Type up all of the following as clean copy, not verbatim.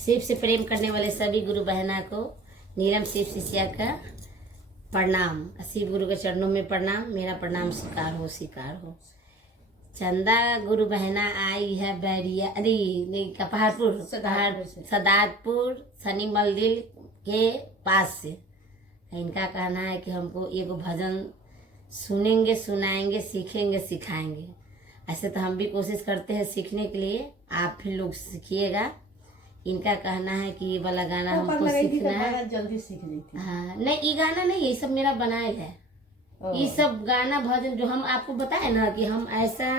शिव से प्रेम करने वाले सभी गुरु बहना को नीलम शिव शिष्या का प्रणाम। शिव गुरु के चरणों में प्रणाम। मेरा प्रणाम स्वीकार हो, स्वीकार हो। चंदा गुरु बहना आई है बैरिया, अरे नहीं पहाड़पुर, सदातपुर शनि मंदिर के पास से। इनका कहना है कि हमको एगो भजन सुनेंगे, सुनाएंगे, सीखेंगे, सिखाएंगे। ऐसे तो हम भी कोशिश करते हैं सीखने के लिए, आप भी लोग सीखिएगा। इनका कहना है कि ये वाला गाना हमको सीखना है, जल्दी सीख लेती। हाँ नहीं, ये गाना नहीं, ये सब मेरा बनाया है। ये सब गाना भजन जो हम आपको बताए ना कि हम ऐसा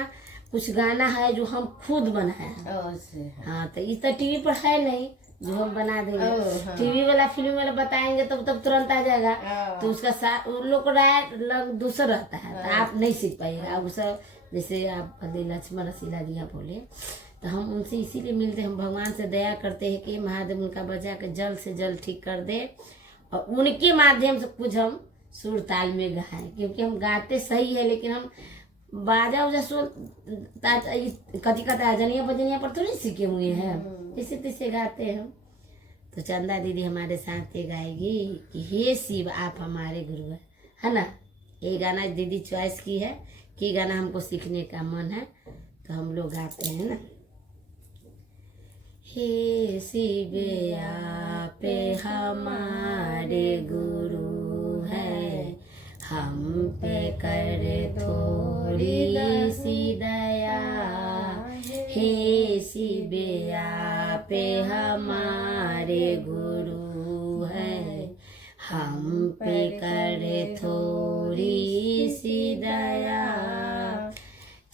कुछ गाना है जो हम खुद बनाए हैं। हाँ तो ये तो टीवी पर है नहीं जो हम बना देंगे। टीवी वाला फिल्म वाला बताएंगे तब तुरंत आ जाएगा, तो उसका उन लोग को राय दूसरा रहता है, तो आप नहीं सीख पाइएगा। अब सब जैसे आप लक्ष्मण रसीला जी बोले, तो हम उनसे इसीलिए मिलते, हम भगवान से दया करते हैं कि महादेव उनका बचा के जल्द से जल्द ठीक कर दे, और उनके माध्यम से कुछ हम सुर ताल में गाएं। क्योंकि हम गाते सही है, लेकिन हम बाजा उजा कति कता जनिया बजनिया पर थोड़ी सीखे हुए हैं, इसी तैसे गाते हैं। तो चंदा दीदी हमारे साथ ये गाएगी कि हे शिव आप हमारे गुरु है ना। ये गाना दीदी चॉइस की है कि गाना हमको सीखने का मन है, तो हम लोग गाते हैं ना। हे शिव आप हमारे गुरु है, हम पे कर थोड़ी सी दया। हे शिव आप हमारे गुरु है, हम पे कर थोड़ी सी दया।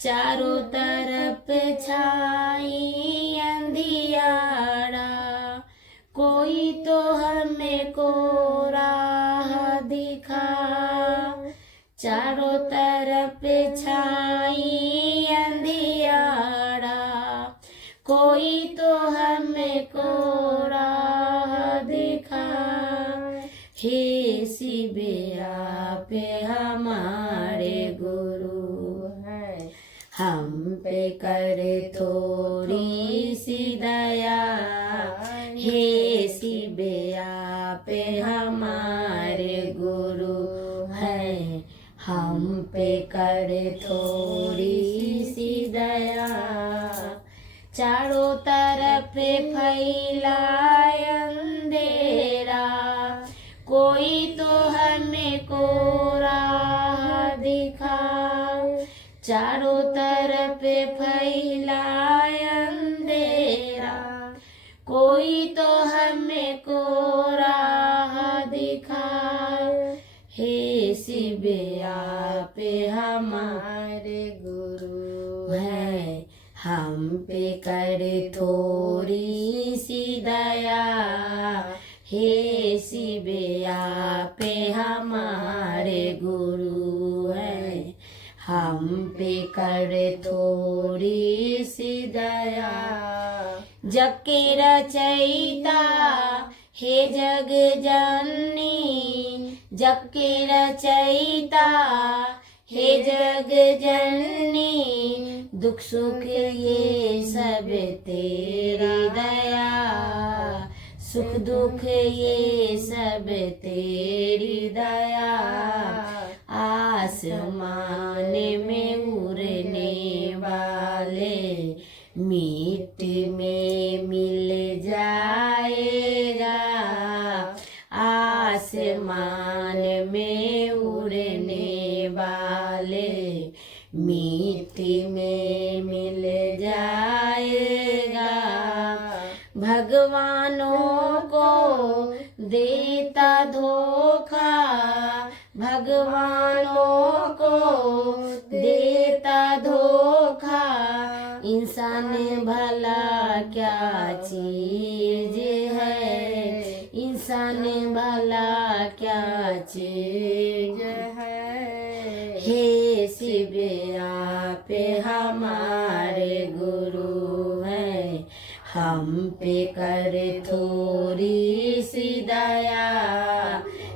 चारों तरफ छाई अंधियारा, कोई तो हमें को राह दिखा। चारों तरफ छाई अंधियारा, कोई तो हमें को राह दिखा। हे शिव आप हमारे गुरु है, हम पे कर थोड़ी सी दया। हे शिव आप हमारे गुरु है, हम पे कर थोड़ी सी दया। चारों तरफ फैला अंधेरा, कोई तो हमें को राह दिखा। चारों तरफ फैला अंधेरा, कोई तो हमें को राह दिखा। हे शिव आप हमारे गुरु है, हम पे कर थोड़ी सी दया। हे शिव आप हमारे गुरु है, हम पे कर थोड़ी सी दया। जग के रचयिता हे जग जननी, जग के रचयिता हे जग जननी। दुख सुख ये सब तेरी दया, सुख दुख ये सब तेरी दया। आसमान में उड़ने वाले मिट्टी में मिल जाएगा। आसमान में उड़ने वाले मिट्टी में मिल जाएगा। भगवानों को देता धोखा, भगवानों को देता धोखा। इंसान भला क्या चीज है, इंसान भला क्या चीज है। हे शिव आप हमारे गुरु है, हम पे कर थोड़ी सी दया।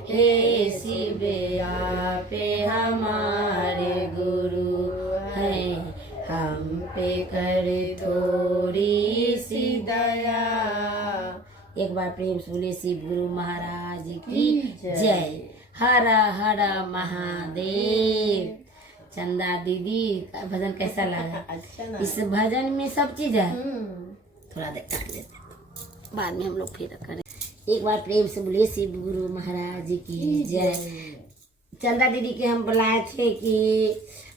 हे शिव आप हमारे गुरु हैं, हम पे कर थोड़ी सी दया। एक बार प्रेम से बोले शिव गुरु महाराज की जय। हर हर महादेव। चंदा दीदी का भजन कैसा लगा? अच्छा ना। इस भजन में सब चीज है। थोड़ा देर कर लेते बाद में हम लोग फिर करें। एक बार प्रेम से बोले शिव गुरु महाराज की जय। चंदा दीदी के हम बुलाए थे कि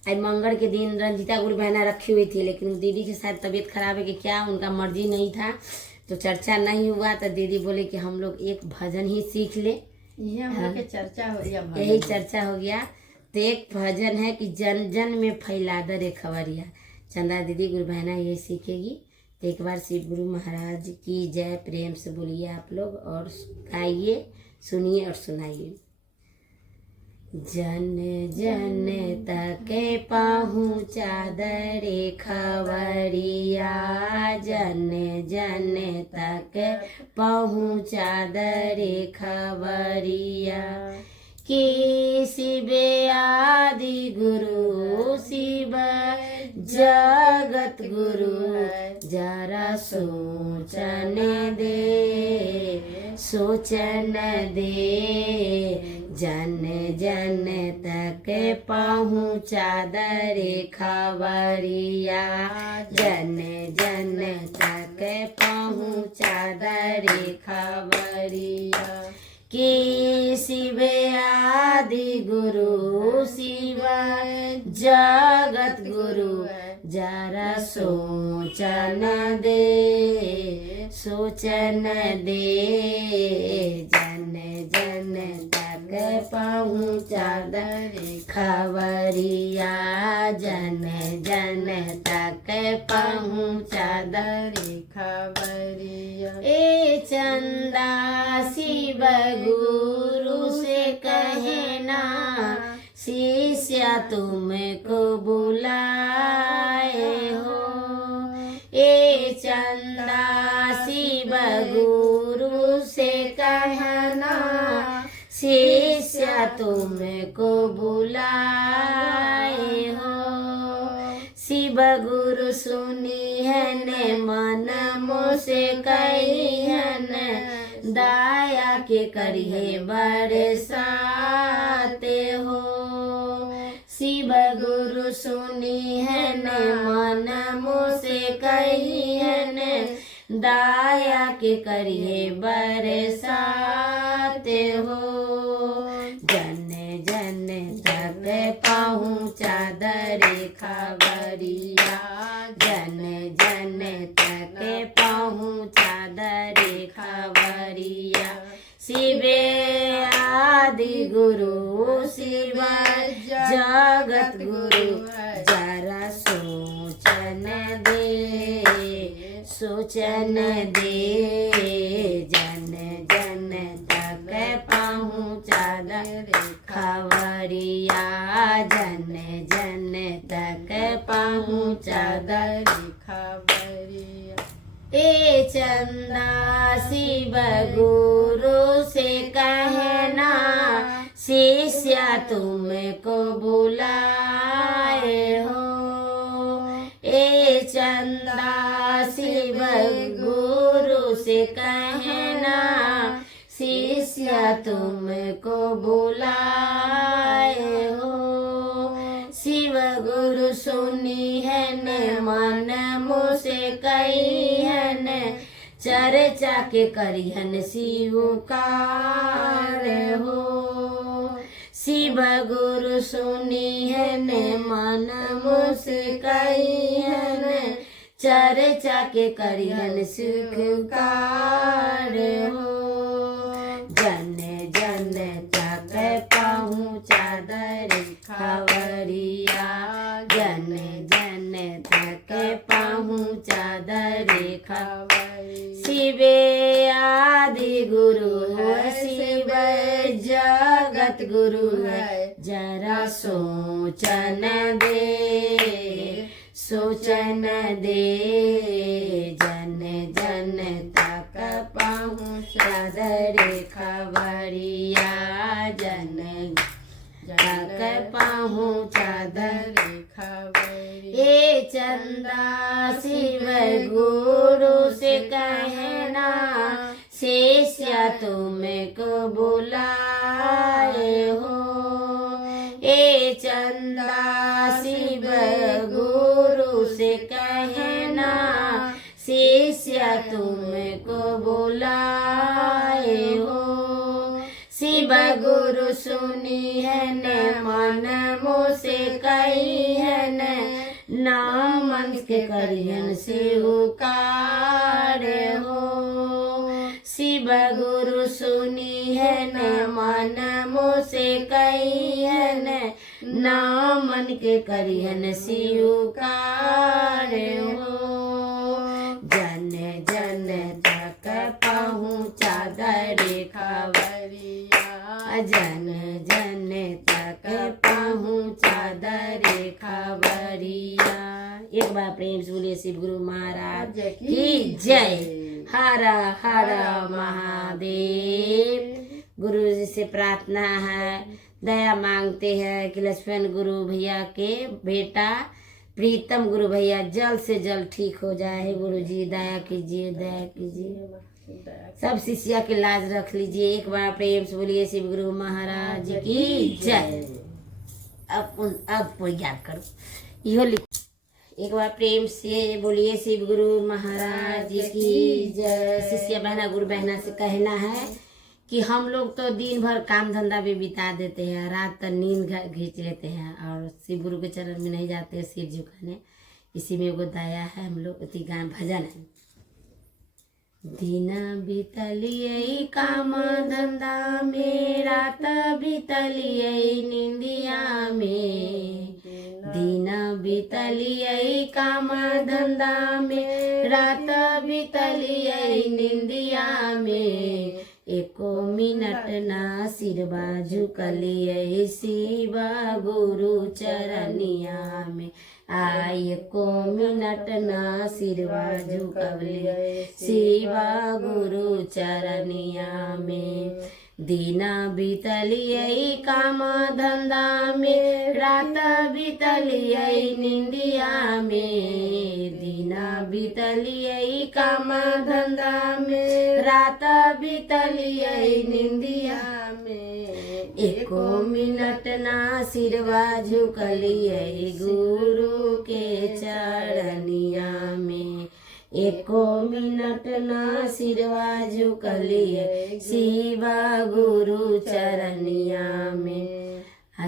आज मंगल के दिन रंजीता गुरु बहना रखी हुई थी, लेकिन दीदी की शायद तबीयत खराब है कि क्या, उनका मर्जी नहीं था तो चर्चा नहीं हुआ। तो दीदी बोले कि हम लोग एक भजन ही सीख ले। चर्चा हो गया, यही चर्चा हो गया। तो एक भजन है कि जन जन में फैला दे रे खबरिया। चंदा दीदी गुरु बहना ये सीखेगी। तो एक बार शिव गुरु महाराज की जय प्रेम से बोलिए आप लोग और गाइए, सुनिए और सुनाइए। जन जन तक पहुँचा दरे खबरिया, जन जन तक पहुँचा दरे खबरिया। कि शिव आदि गुरु शिव जगत गुरु जरा सोचन दे, सोचन दे। जन जन तक पहुँचा दरे खबरिया, जन जन तक पहुँचा दरे खबरिया। कि शिव आदि गुरु शिव जगत गुरु जरा सोचन दे, सोचन दे। जन जन तक पहुँचा दरे खबरिया, जन जन तक पहुँचा दरे खबरिया। ए चंदा शिव गुरु से कहना, शिष्य तुमको बुलाए हो। ए चंदा शिव गुरु से कहना, शिष्य तुमको बुलाए हो। शिव गुरु सुनी है ने मन मोसे कही है ने, दाया के करिए बरसाते हो। शिव गुरु सुनी है ने मन मोसे कही है ने, दाया के करिए बरसाते हो। जन जन तक पहुँचा दरे खबरिया, जन जन तक पहुँचा दरे खबरिया। शिव आदि गुरु शिव जगत गुरु जरा सोचन दे, सोचन दे। जन जन तक पहुँचा दरे खबरिया, जन जन तक पहुँचा दरे खबरिया। ए चंदा शिव गुरु से कहना, शिष्य तुमको बुलाए हो। ए चंदा शिव गुरु से कहना, शिष्य तुमको बुलाए हो। शिव गुरु सुनी है ने मन मुझसे कही है ने, चर्चा के करिहन स्वीकार हो। शिव गुरु सुनी है ने मन मुझसे कही है ने, चर्चा के करिहन स्वीकार हो। जन जन तक पहुँचा दरे खबरिया, जन जन तक पहुँचा दरे खबरिया। शिव आदि गुरु शिव जगत गुरु है, जरा सोचन दे, सोचन दे। जन जन तक पहुँचा दरे खबरिया, जन तक पहुँचा दरे खबरिया। ए चंदा शिव गुरु से कहना, तुमको बुलाए हो। ए चंदा शिव गुरु से कहना शिष्य तुमको बुलाए हो। शिव गुरु सुनी है ने मन मुझसे कही है ने नाम मन के करियन से उकारे हो। शिव गुरु सुनी है ने मन मुझसे कही है ने नाम मन के करियन से उकारे हो। जन जन तक पहुँचा दरे खबरिया, जन जन तक पहुँचा दरे खबरिया। एक बार प्रेम से बोलिए शिव गुरु महाराज की जय। हर हर महादेव। गुरु जी से प्रार्थना है, दया मांगते हैं कि लक्ष्मण गुरु भैया के बेटा प्रीतम गुरु भैया जल्द से जल्द ठीक हो जाए। गुरु जी दया कीजिए, दया कीजिए। सब शिष्या की लाज रख लीजिए। एक बार प्रेम से बोलिए शिव गुरु महाराज की जय। अब याद करो, यो लिख। एक बार प्रेम से बोलिए शिव गुरु महाराज की जय। शिष्या बहना गुरु बहना से कहना है कि हम लोग तो दिन भर काम धंधा भी बिता देते हैं, रात तक नींद खींच लेते हैं और शिव गुरु के चरण में नहीं जाते सिर झुकाने। इसी में एगो दया है, हम लोग अति गान भजन है। दिन बीतलिए काम धंधा में, रात बीतलिए निंदिया में। दिन बीतलिए काम धंधा में, रात बीतलिए निंदिया में। एको मिनट ना सिरवा झुकलिए शिवा गुरु चरनिया में। आई एको मिनट ना सिरवा झुकलिए शिवा गुरु चरनिया में। दीना बीतलिए काम धंधा में, रात बीतलिए निंदिया में। दीना बीतलिए काम धंधा में, रात बीतलिए निंदिया में। एको मिनट ना सिरवा झुकलिए गुरु के चरनिया में। एको मिनट ना सिरवा झुकलिए शिवा गुरु चरनिया में।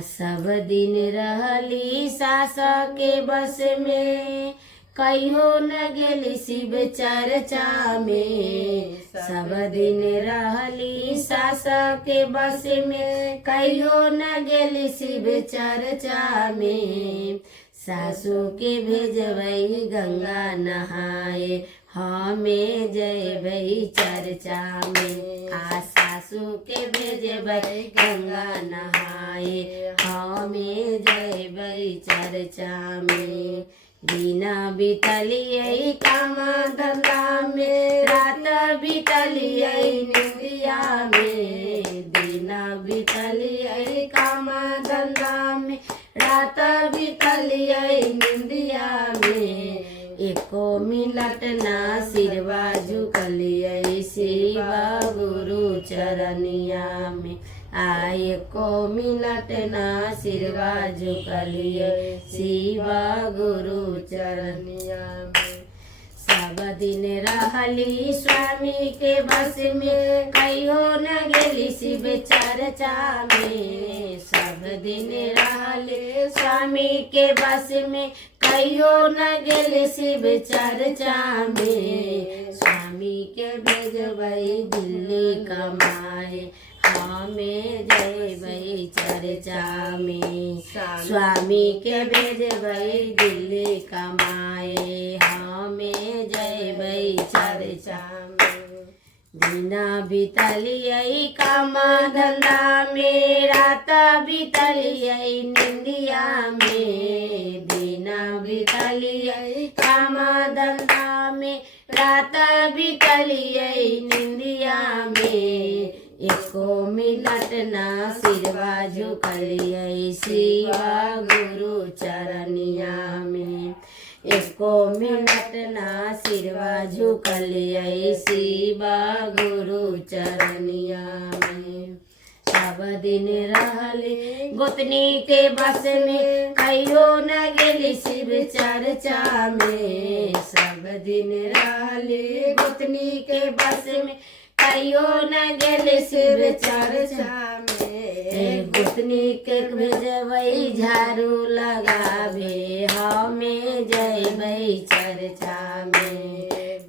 सब दिन रहली सास के बस में, कहियो न गेली शिव चर्चा में। सब दिन रहली सास के बस में, कहियो न गेली शिव चर्चा में। सासू के भेजबई गंगा नहाए, हमें जयबई चर्चा में। आ सासू के भेजबई गंगा नहाए, हमें जयबई चर्चा में। दीना बीतलिए काम धंधा में, रात बीतलिए निंदिया में। दीना बीतलिए काम धंधा में, रात बीतलिए निंदिया में। एको मिनट ना सिरवा झुकलिए शिवा गुरु चरनिया में। आए को मिनट ना सिरवा झुकलिए शिवा गुरु चरनिया में। सब दिन रहली स्वामी के बस में, कहियो न गेली शिव चर्चा में। सब दिन रहली स्वामी के बस में, कहियो न गेली शिव चर्चा में। स्वामी के भेजबई दिल्ली कमाए, हमें जयबई चर्चा में। स्वामी के भेजबई दिल्ली कमाए, हमें जयबई चर्चा में। दीना बीतलिए काम धंधा में, रात बीतलिए निंदिया में। दीना बीतलिए काम धंधा में, रात बीतलिए निंदिया में। एको मिनट ना सिरवा झुकलिए शिवा गुरु चरनिया में। एको मिनट ना सिरवा झुकलियै शिव गुरु चरनिया में। सब दिन रहले गोतनी के बस में कहियो न गेली शिव चर्चा में। सब दिन रहले गोतनी के बस में कहियो न गेली शिव चर्चा में। गोतनी के भेजबै झाड़ू लगावे हमें जैबै चर्चा में।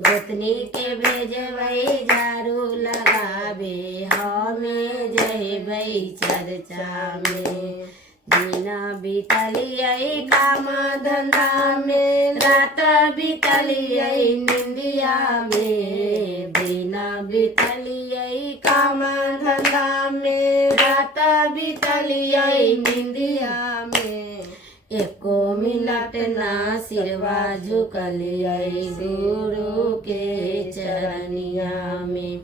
गोतनी के भेजबै झाड़ू लगावे हमें जैबै चर्चा में। दिना बीतलियै काम धंधा में रात बीतलियै निंदिया में। दिना बीतलियै काम धंधा में रात बीतलियै निंदिया में। एको मिनट ना सिरवा झुकलियै गुरु के चरनिया में।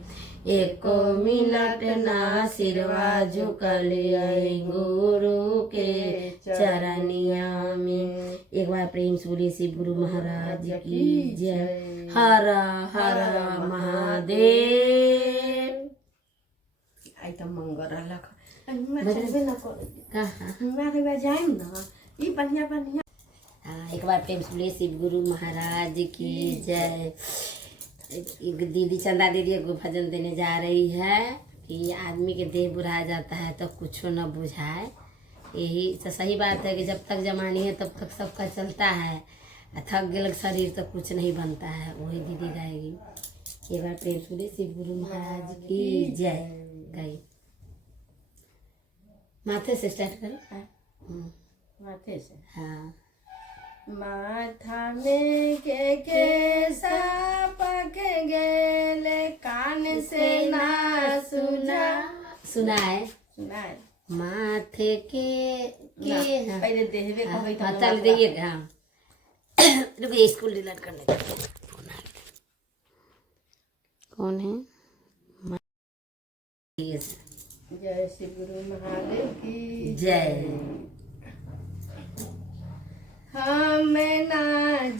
एको मिनट ना सिरवा झुकलियै गुरु के चरनिया में। एक बार प्रेम से बोलिए शिव गुरु महाराज की जय। हर हर महादेव। आई तो मंगल रहलक एक बार प्रेम से बोलिए शिव गुरु महाराज की जय। एक दीदी चंदा दीदी को भजन देने जा रही है कि आदमी के देह बुढ़ा जाता है तो कुछ न बुझाए। यही तो सही बात है कि जब तक जवानी है तब तक सबका चलता है, थक गल शरीर तो कुछ नहीं बनता है। वही दीदी गाएगी। एक बार प्रेम से शिव गुरु महाराज की जय। गाइए माथे से स्टार्ट करो। माथे से हाँ। माथा में के पक गेले कान से ना सुना। सुना है माथे के हाँ। पहले देहबे कहबै त हाँ चल दिए। हाँ रुको स्कूल डिलीट करने का फोन आ गया। कौन है? जय श्री गुरु महादेव की जय। हम ना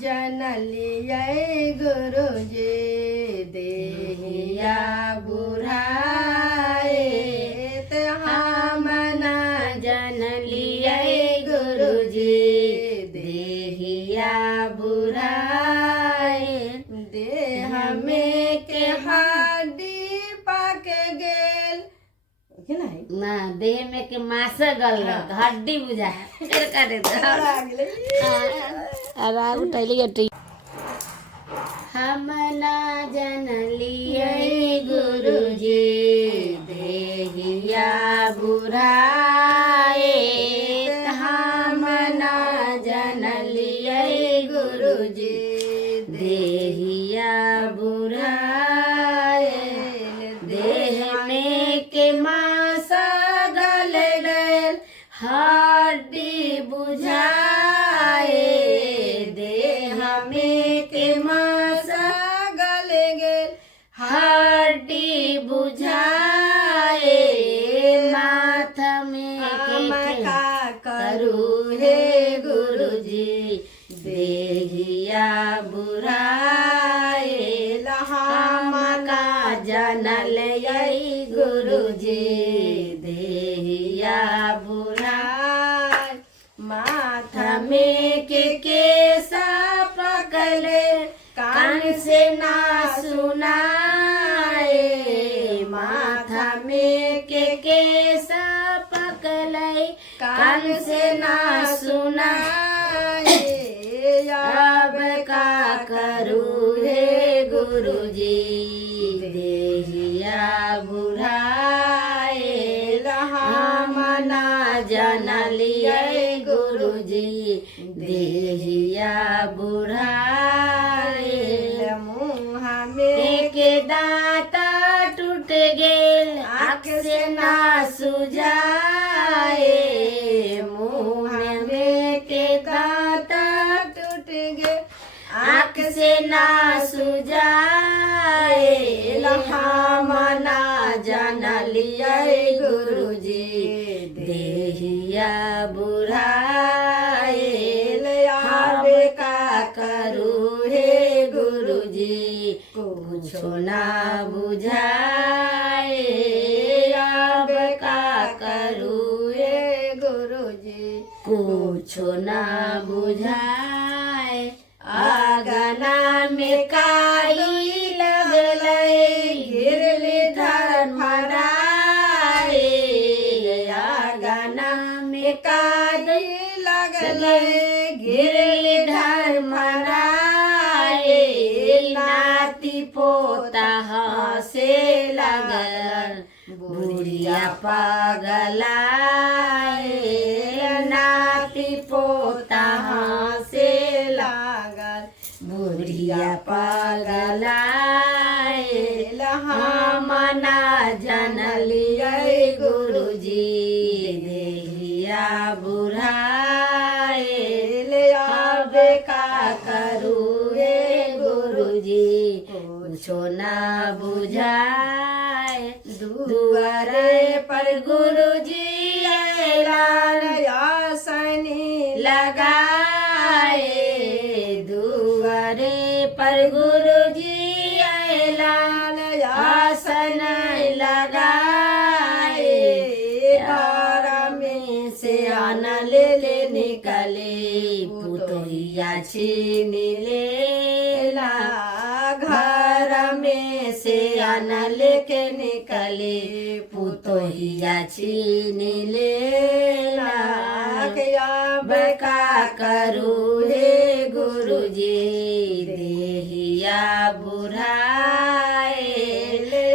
जनलियै गुरु जी देहिया बुढ़ाए। हम ना जनलियै गुरु जी देहिया बुढ़ाए। देह में के हड्डी पाक गेल ना देह में के मांस गल हड्डी बुझा फिर करे उठैली। हम ना जनलियै गुरु जी देहिया बुढ़ाए। हम ना जनलियै गुरु जी देहिया बुढ़ाए। देह में के मांस गल गल हड्डी बुझाए। देह में के मांस गल गेल हड्डी बुझाए। माथ में के का करू हे गुरु जी देहिया बुढ़ाए। हम का जनलियै गुरु जी देहिया बुढ़ाए। माथा में के केस पकले कान से ना सुनाए। माथा में के केस पकले कान से ना सुनाए। अब का करू हे गुरु जी देहिया बुढ़ाए। हम ना जनलियै गुरु जी देहिया बुढ़ाए। मुँह में के दांत टूट गेल आँख से ना सुझाए। मुँह में के दांत टूट गेल आँख से ना सुझाए। हम ना जनलियै गुरु जी देहिया बुढ़ाए। हम का कुछो ना बुझाए अब का करूँ ये गुरुजी कुछो ना बुझाए आगना में काई लगले गिरली धर्मराए आगना में काई लगले गिरली धर्मराए नाती पोता हंसे लगल बुढ़िया पगलाए नाती पोता हंसे लागल बुढ़िया पगलाए हम ना जनलियै गुरुजी देहिया बुढ़ाए अब का करूँ रे गुरुजी कुछो ना बुझाए दुआरे पर गुरुजी ऐलान आसनी लगाए दुआरे पर गुरुजी ऐलान आसन लगाए घर में से आना ले निकले पुतोहिया छीन लेला घर में से आना लेके निकले पुतोहिया छीन लेला अब का करूँ हे गुरुजी देहिया बुढ़ाए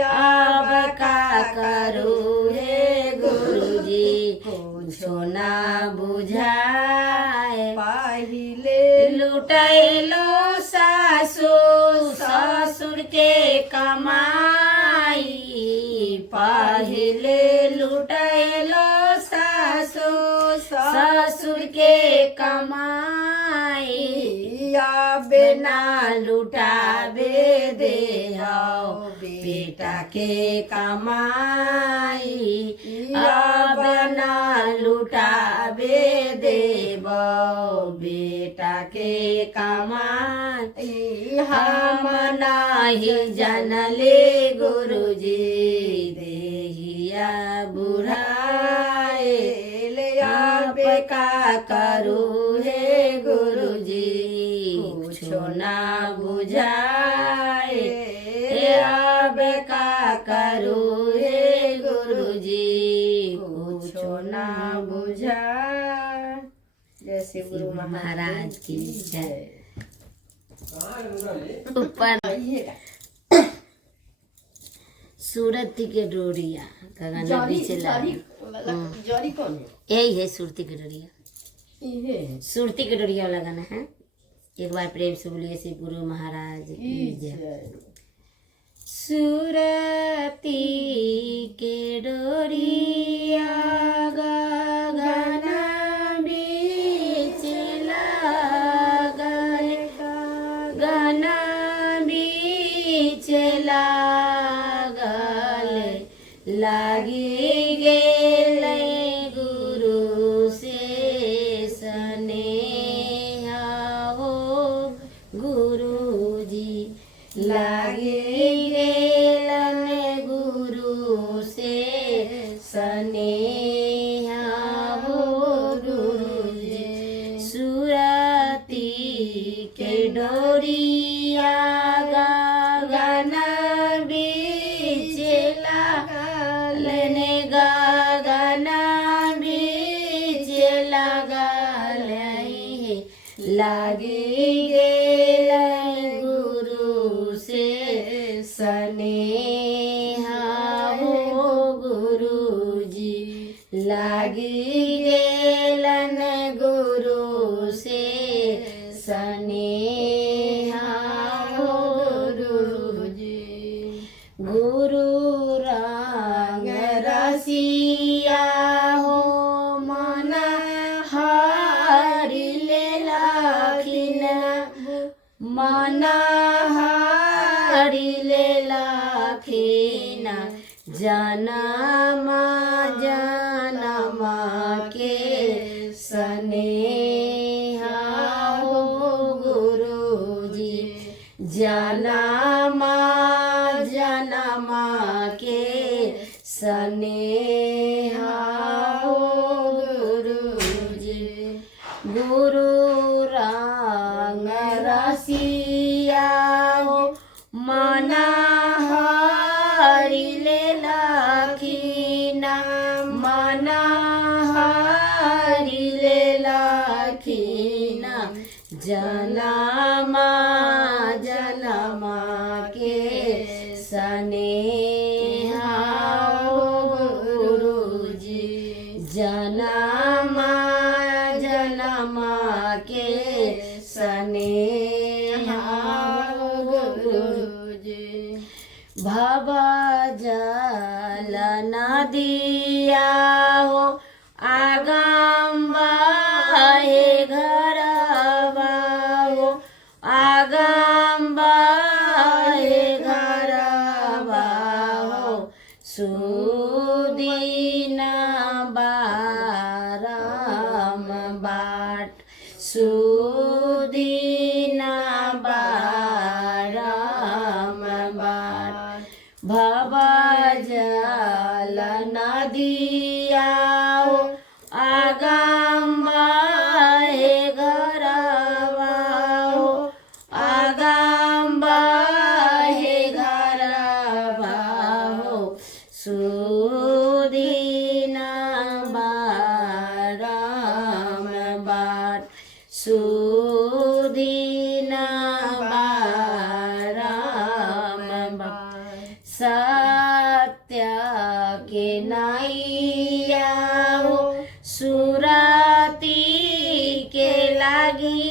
अब का करूँ हे गुरुजी कुछो ना बुझाए पहिले लुटैलो सासु ससुर के कमाई पहिले लुटैलो सासु ससुर के कमाई या बिना लुटाबे दे बेटा के कमाई अब ना लुटाबे देब बेटा के कमाई हम नाही जनले गुरुजी देहिया बुढ़ाए अब का करूँ हे गुरुजी कुछो ना बुझाए अब का करूँ हे गुरुजी कुछो ना बुझाए। जय श्री गुरु महाराज की जय। ऊपर सूरती के डोरिया का गाना पीछे जरी कौन है? यही है सुरती की डोरिया ये सुरती की डोरिया वाला गाना है। एक बार प्रेम से बोलिए श्री गुरु महाराज की जय। सुरती के डोरिया गाना बीच लागल गाना बीच लागल लागी गेल गुरु से स्नेहा हो गुरुजी लागी गेलन गुरु से स्नेहा हो गुरुजी सुरती के डोरिया गाना बीच लागल गाना बीच लागल लागी गेल गुरु से स्नेहा हो गुरुजी लागी गेलन गुरु से स्नेहा हो गुरुजी गुरु रंग रसिया हो मन हारि लेलखिन मन हारि लेलखिन जनम जनम के स्नेहा हो गुरुजी जनम के स्नेहा हो गुरुजी। गुरु रंग रसिया हो मना हरिले लखिना मना हरिले लखिना जनमा जनमा के स्नेहा हो गुरुजी। जनमा जनमा के स्नेहा हो गुरुजी। भव जल नदिया हो आगम बहे घरवा हो आगम बहे घरवा हो सुदीन बारम बाट सुदीन बारम बाट। भव जल नदिया हो आगम बहे घरवा हो आगम बहे घरवा हो सुदीन बारम बाट सुदीन बारम बाट। सत्य के नैया हो सुरती के लागी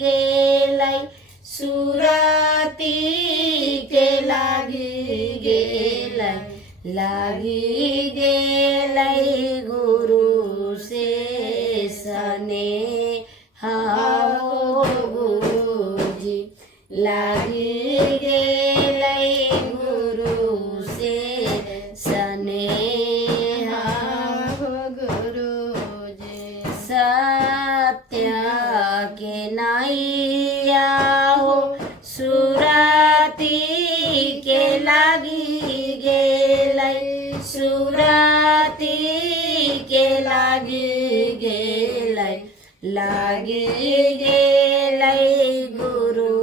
गेलै सुरती के लागी गेलै लागी गेलै गुरु से स्नेहा हो गुरुजी। लागी गेलै गुरु से स्नेहा हो गुरुजी। सत्य के नैया हो सुरती के लागी गेलै सुरती के लागी गेलै लागी गेलै गुरु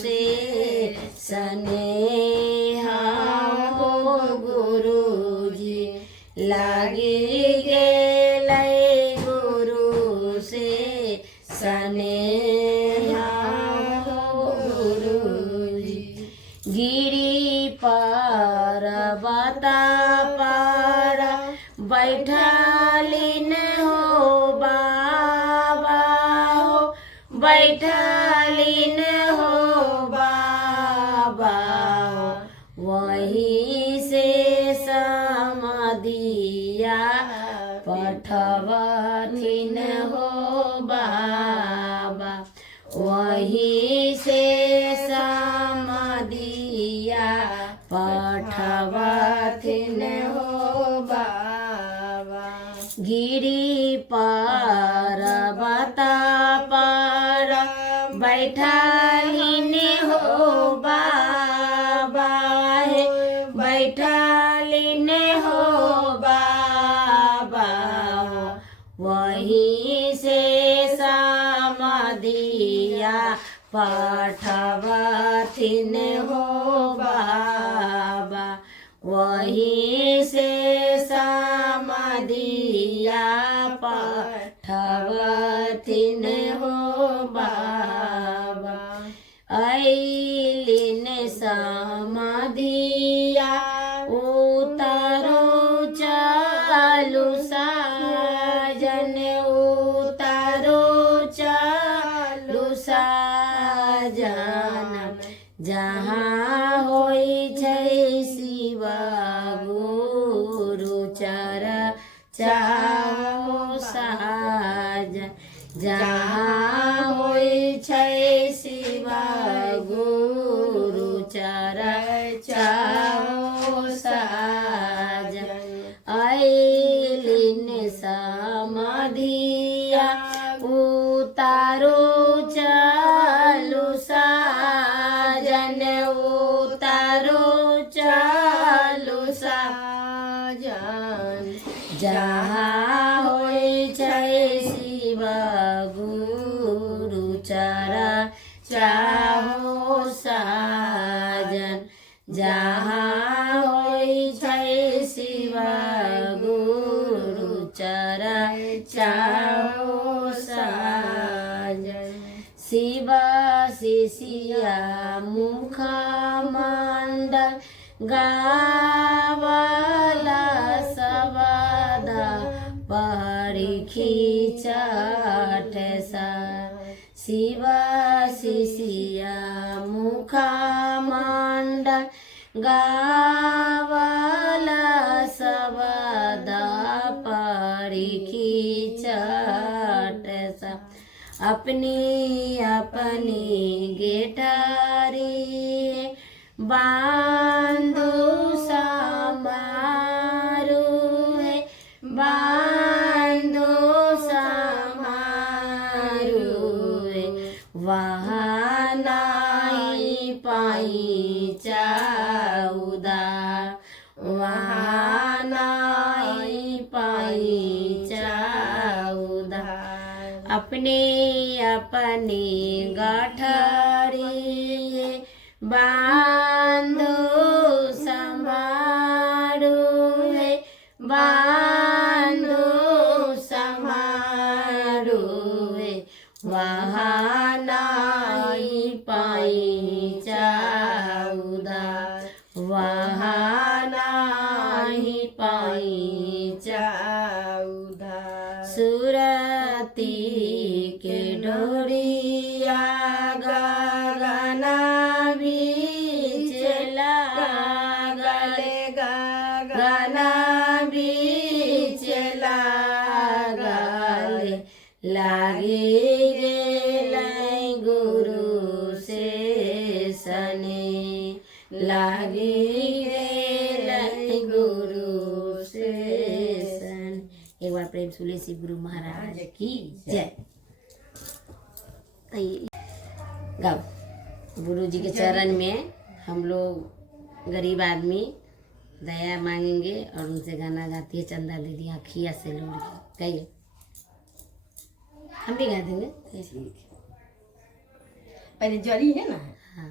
से स्नेहा हो गुरुजी। लागी गेलै गुरु से स्नेहा हो गुरुजी। गिरी पर्वत पर बैठलिन हो बाबा हो बैठलिन हो बाबा हो वहीं से समाधिया पठवथिन हो बाबा वहीं से समाधिया पठवथिन हो बाबा। गिरी पर्वत पर बैठलिन हो बाबा हे बैठलिन हो बाबा हो वहीं से समाधिया पठवथिन हो बाबा वहीं से समाधिया पठवथिन हो बाबा। ऐलिन समाधिया उतारो चालू साजन उतारो चालू साजन जहाँ होइ छै शिव गुरु चर्चा हो साजन जहाँ होइ छै शिव गुरु चर्चा हो साजन। ऐलिन समाधिया उतारो चालू साजन उतारो चालू साजन जहाँ होई छै शिव गुरु चाहो साजन जहाँ होई छै शिव गुरु चाहो साजन शिव शिष्या मुख मंडल गावला सबद परीक्षी चट सा शिव शिष्या मुख मंडल गावला सबद परीक्षी चट सा अपनी अपनी गेटारी बांधो समारू है बांधो समारू है वहाँ नहीं पाई चाउदा वहाँ नहीं पाई चाउदा अपने अपने गठरी बांधो समारो है बांधो समारो है वहाँ नहीं पाई चाउदा वहाँ नहीं पाई चाउदा सुरती के डोरिया गगना बीच लागले गगना बीच लागले लागे गेलै गुरु से सने लागे गेलै गुरु से सन। एक बार प्रेम सुले शिव गुरु महाराज की जय। गाओ गुरु जी के चरण में हम लोग गरीब आदमी दया मांगेंगे और उनसे गाना गाती है चंदा दीदी आखिया से लोड़ के गाइए। हम भी गा देंगे पहले जड़ी है ना। हाँ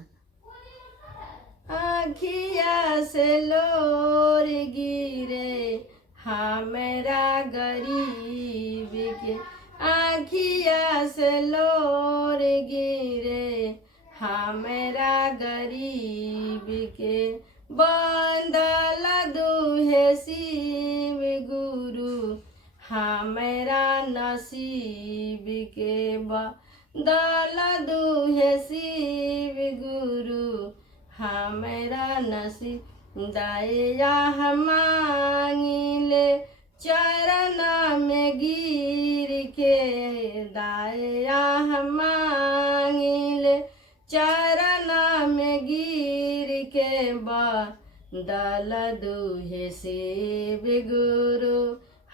आखिया से लोर गिरे हमरा गरीब के आखिया से लोर गिरे हमरा गरीब के बंदल दुहे शिव गुरु हमरा नसीब के बंदल दुहे शिव गुरु हमरा नसीब दया मांगिले चरण में गिर के दया मांगिले चरण में गिर के बंदल दुहे शिव गुरु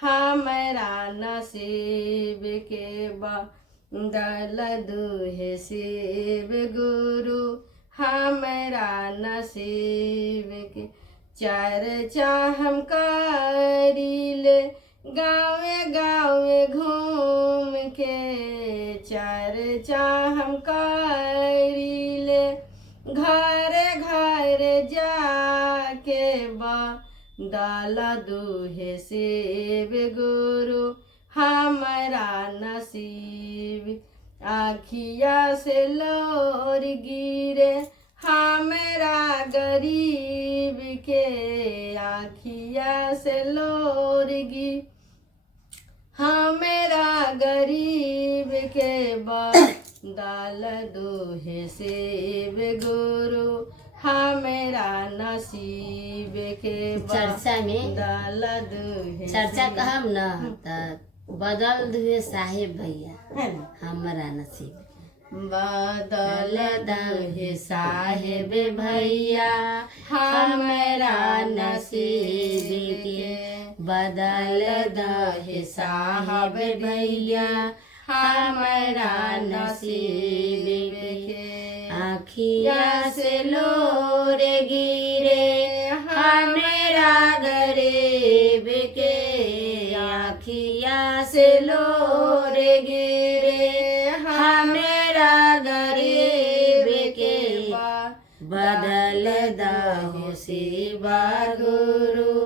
हमरा नसीब के बंदल दुहे शिव गुरु हमरा नसीब के चर्चा हम करीले गाँवे गाँवे घूम के चर्चा हम करीले घर घर जाके बंदल दुहे शिव गुरु हमरा नसीब आखिया से लोर गिरे हमरा गरीब के आखिया से लोर गिरे हमरा गरीब के बंदल दुहे शिव गुरु हमरा नसीब के चर्चा में बंदल दुहे चर्चा कहम न त बदल दुहे साहेब भैया हमरा नसीब बदल दुहे साहेब भैया हमरा नसीब के बदल दुहे साहेब भैया हमरा नसीब के आखिया से लोर गिरे हमरा लोर गिरे हमेरा गरीब के बदल दहो शिवा गुरु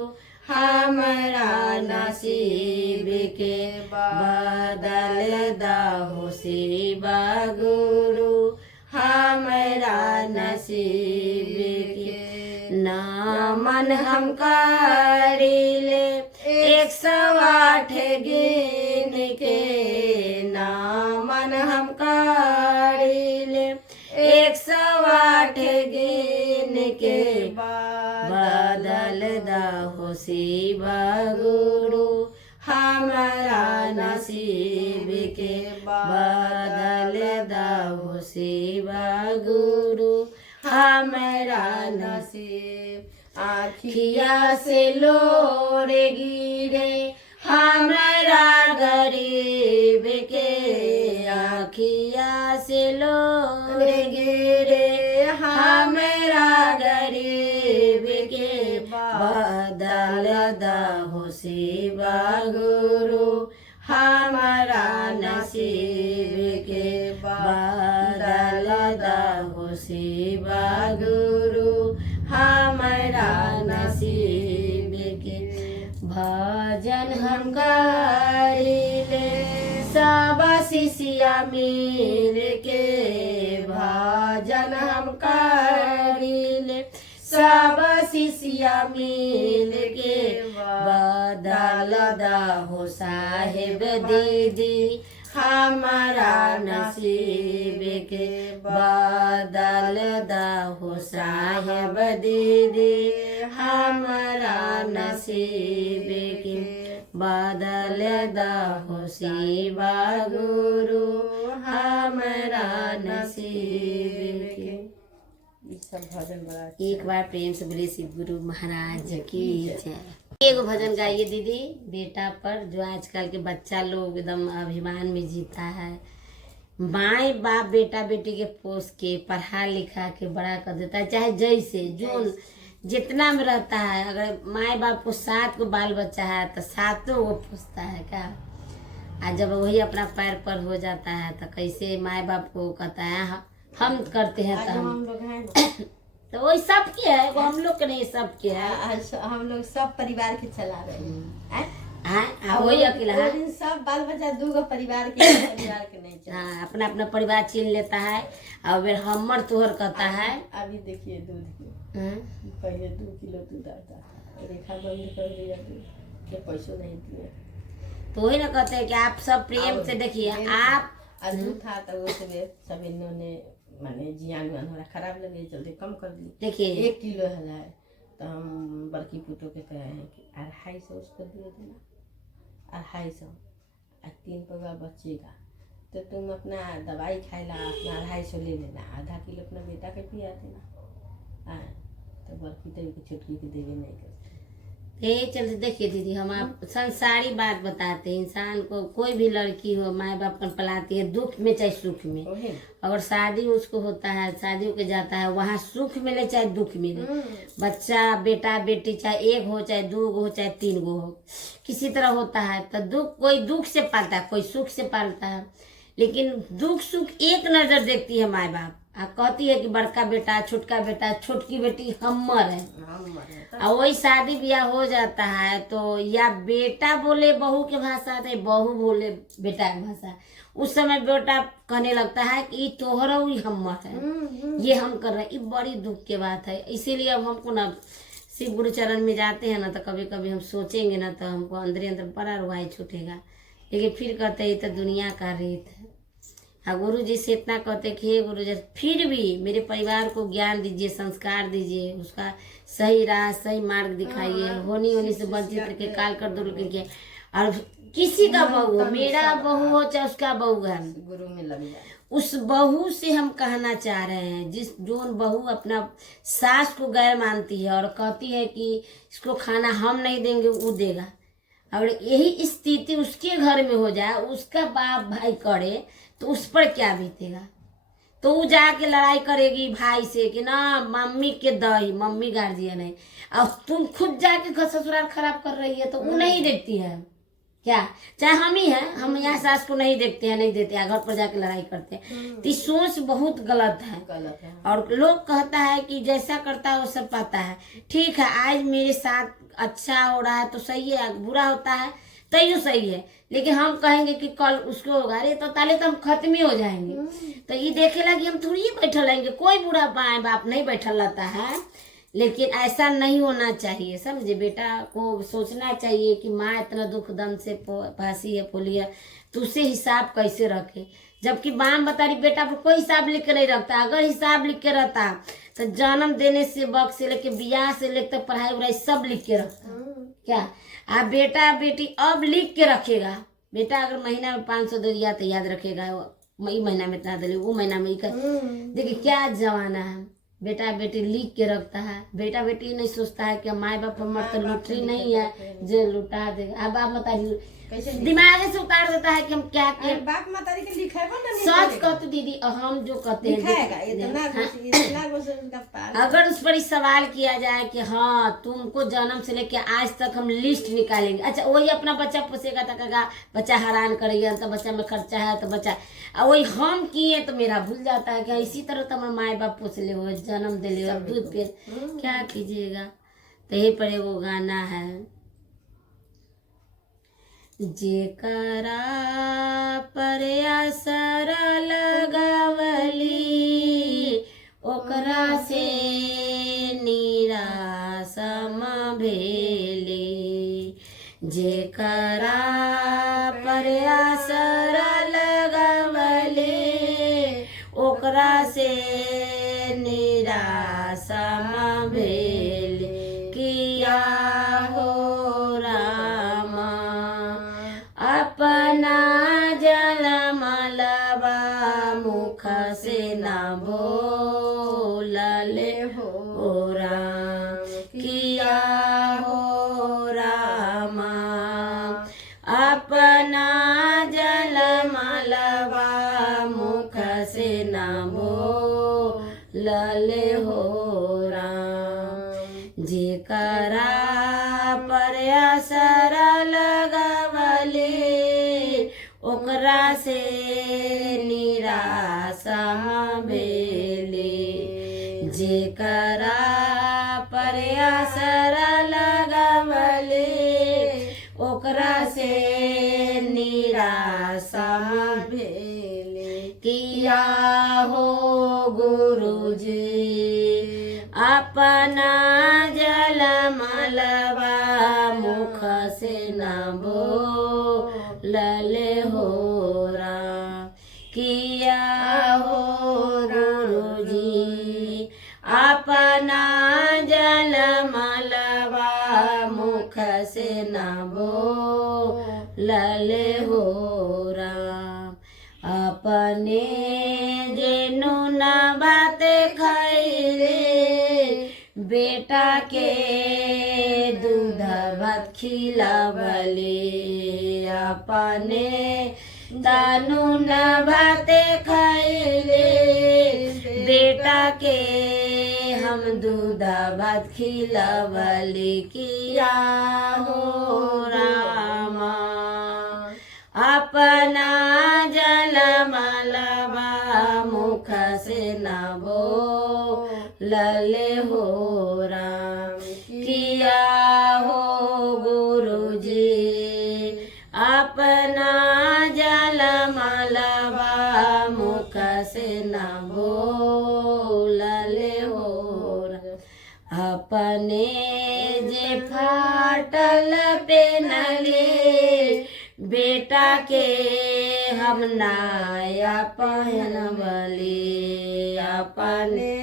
हमारा नसीब के बदल दहो शिवा गुरु हमारा नसीब के नामन हम करिले 108 गिन के नामन हम करिले 108 गिन के बदल दहो शिवा गुरु हमारा नसीब के बदल दहो शिवा गुरु हमारा नसीब आखिया से लोर गिरे हमारा गरीब के आखिया से लोर गिरे हमारा गरीब के बदल दहो शिवा गुरु हमारा नसीब के बदल दहो शिवा गुरु हमारा नसीब के भजन हम करिले सब शिष्या मिल के भजन हम करिले सब शिष्या मिल के बदल दहो साहेब दीदी हमारा नसीब के बदल दहो साहेब दीदी हमारा नसीब के बदल दहो शिवा गुरु हमारा नसीब के। सब भजन बड़ा एक बार प्रेम से बोले शिव गुरु महाराज की जय। एगो भजन गाइए दीदी बेटा पर, जो आजकल के बच्चा लोग एकदम अभिमान में जीता है। माए बाप बेटा बेटी के पोस के पढ़ा लिखा के बड़ा कर देता है, चाहे जैसे जो जितना में रहता है। अगर माए बाप को 7 को बाल बच्चा है तो 7 वो पोसता है क्या। आज जब वही अपना पैर पर हो जाता है तो कैसे माए बाप को कहता है हम करते हैं तो हम लोग हैं तो वही सबके है, वो हम लोग के नहीं सबके है। हम लोग सब परिवार के चला रहे हैं। वही अकेला है, सब बाल बच्चा 2 परिवार के नहीं चला। हाँ, अपना अपना परिवार छीन लेता है और फिर हमर तोहर कहता है। अभी देखिए दूध की पहले 2 किलो दूध आता था, रेखा बंद कर दिया दूध, पैसों नहीं दिए। तो वही ना कहते हैं कि आप सब प्रेम से देखिए। आप दूध था तो वो सब इन्होंने माने जियान हमारा खराब लगे जल्दी कम कर दी। देखिए 1 किलो है तो हम बड़की पुटो के कहे हैं कि 250 उसको दे देना, 250 और 3 पौवा बचेगा तो तुम अपना दवाई खाएला अपना 250 ले लेना, आधा किलो अपना बेटा के पिया देना। तो बड़की तो छुटकी के देवे नहीं करते। यही चलते देखिए दीदी, हम आप संसारी बात बताते हैं। इंसान को कोई भी लड़की हो माए बाप पर पलाती है, दुख में चाहे सुख में। अगर शादी उसको होता है, शादी होके जाता है, वहाँ सुख मिले चाहे दुख मिले, बच्चा बेटा बेटी चाहे 1 हो चाहे 2 हो चाहे 3 हो, किसी तरह होता है। तो दुख कोई दुख से पालता है, कोई सुख से पालता है। लेकिन दुख सुख एक नजर देखती है माए बाप, कहती है कि बड़का बेटा छोटका बेटा छोटकी बेटी हमर है। और वही शादी ब्याह हो जाता है तो या बेटा बोले बहू के भाषा तो बहू बोले बेटा की भाषा। उस समय बेटा कहने लगता है कि तोहरा ही हमर है, ये हम कर रहे हैं। ये बड़ी दुख की बात है। इसीलिए अब हमको ना शिव गुरु चरण में जाते हैं ना तो कभी कभी हम सोचेंगे ना तो हमको अंदर अंदर बड़ा रुआई छूटेगा। लेकिन फिर कहते हैं तो दुनिया का रीत है। हाँ, गुरु जी से इतना कहते कि हे गुरु जी फिर भी मेरे परिवार को ज्ञान दीजिए, संस्कार दीजिए, उसका सही राह सही मार्ग दिखाइए। होनी से वंचित करके काल कर दूर करके। और किसी का बहू हो, मेरा बहू हो चाहे उसका बहू है, गुरु में लग जाए। उस बहू से हम कहना चाह रहे हैं, जिस जोन बहू अपना सास को गैर मानती है और कहती है कि इसको खाना हम नहीं देंगे वो देगा, और यही स्थिति उसके घर में हो जाए, उसका बाप भाई करे तो उस पर क्या बीतेगा। तो वो जाके लड़ाई करेगी भाई से कि ना मम्मी के दही, मम्मी गार्जियन है, और तुम खुद जाके घर ससुराल खराब कर रही है तो वो नहीं देखती है। क्या चाहे हम ही हैं, हम यहाँ सास को नहीं देखते हैं, नहीं देते हैं, घर पर जाके लड़ाई करते हैं। तो ये सोच बहुत गलत है। और लोग कहता है कि जैसा करता है वो सब पाता है। ठीक है, आज मेरे साथ अच्छा हो रहा है तो सही है, बुरा होता है तो सही है, लेकिन हम कहेंगे कि कल उसको होगा, अरे तो ताले तो हम खत्म ही हो जाएंगे। तो ये देखेला कि हम थोड़ी ही बैठल रहेंगे, कोई बुरा माँ बाप नहीं बैठल रहता है। लेकिन ऐसा नहीं होना चाहिए, समझे। बेटा को सोचना चाहिए कि माँ इतना दुख दम से फांसी है फोली है, तो उससे हिसाब कैसे रखे। जबकि माँ बता रही बेटा पर कोई हिसाब लिख के नहीं रखता। अगर हिसाब लिख के रहता तो जन्म देने से वक्त से लेके ब्याह से लेकर पढ़ाई वढ़ाई सब लिख के रखता। क्या आप बेटा बेटी अब लिख के रखेगा। बेटा अगर महीना में 500 दरिया तो याद रखेगा, मई महीना में इतना दे, वो महीना में देखिए क्या जमाना है। बेटा बेटी लिख के रखता है। बेटा बेटी नहीं सोचता है कि माँ बाप हमारे तो लुटरी नहीं है जो लुटा देगा। अब आप बताइए दिमाग से उतार देता है कि हम क्या करें। बाप मातारी के लिखेगा ना, सच कहते दीदी, हम जो कहते हैं अगर उस पर सवाल किया जाए कि हाँ तुमको जन्म से लेके आज तक हम लिस्ट निकालेंगे। अच्छा वही अपना बच्चा पोसेगा तो कहेगा बच्चा हैरान करेगा तो बच्चा में खर्चा है तो बच्चा, वही हम किए तो मेरा भूल जाता है कि इसी तरह तो हमारे माए बाप पोस ले हो, जन्म दे ले, दूध पे क्या कीजिएगा। तो यही पर वो गाना है, जेकरा पर असर लगवली ओकरा से निराश भेली। जेकरा पर असर लगवली ओकरा से निराश भेली। किया हो रामा अपना जलमलबा मुख से न बोलले हो राम। किया हो रामा अपना जलमलबा मुख से न बोलले हो राम। जेकरा पर असर लगवले ओकरा से निराश भेले। जेकरा पर असर लगवले ओकरा से निराश भेले। किया हो गुरुजी अपना जलमलबा मुख से न बोलले हो राम। किया हो गुरुजी अपना जलमलबा मुख से न बोलले हो राम। अपने जेनु न बात खैले बेटा के दूध भात खिलावले। अपने दानु न भात खैले बेटा के हम दूध भात खिलावले। किया हो रामा अपना जलमलबा मुख से न बोलले हो राम। किया हो गुरुजी अपना जलमलबा मुख से न बोलले हो राम। अपने जे फाटल पेनले बेटा के हम नाया पहनवले। अपने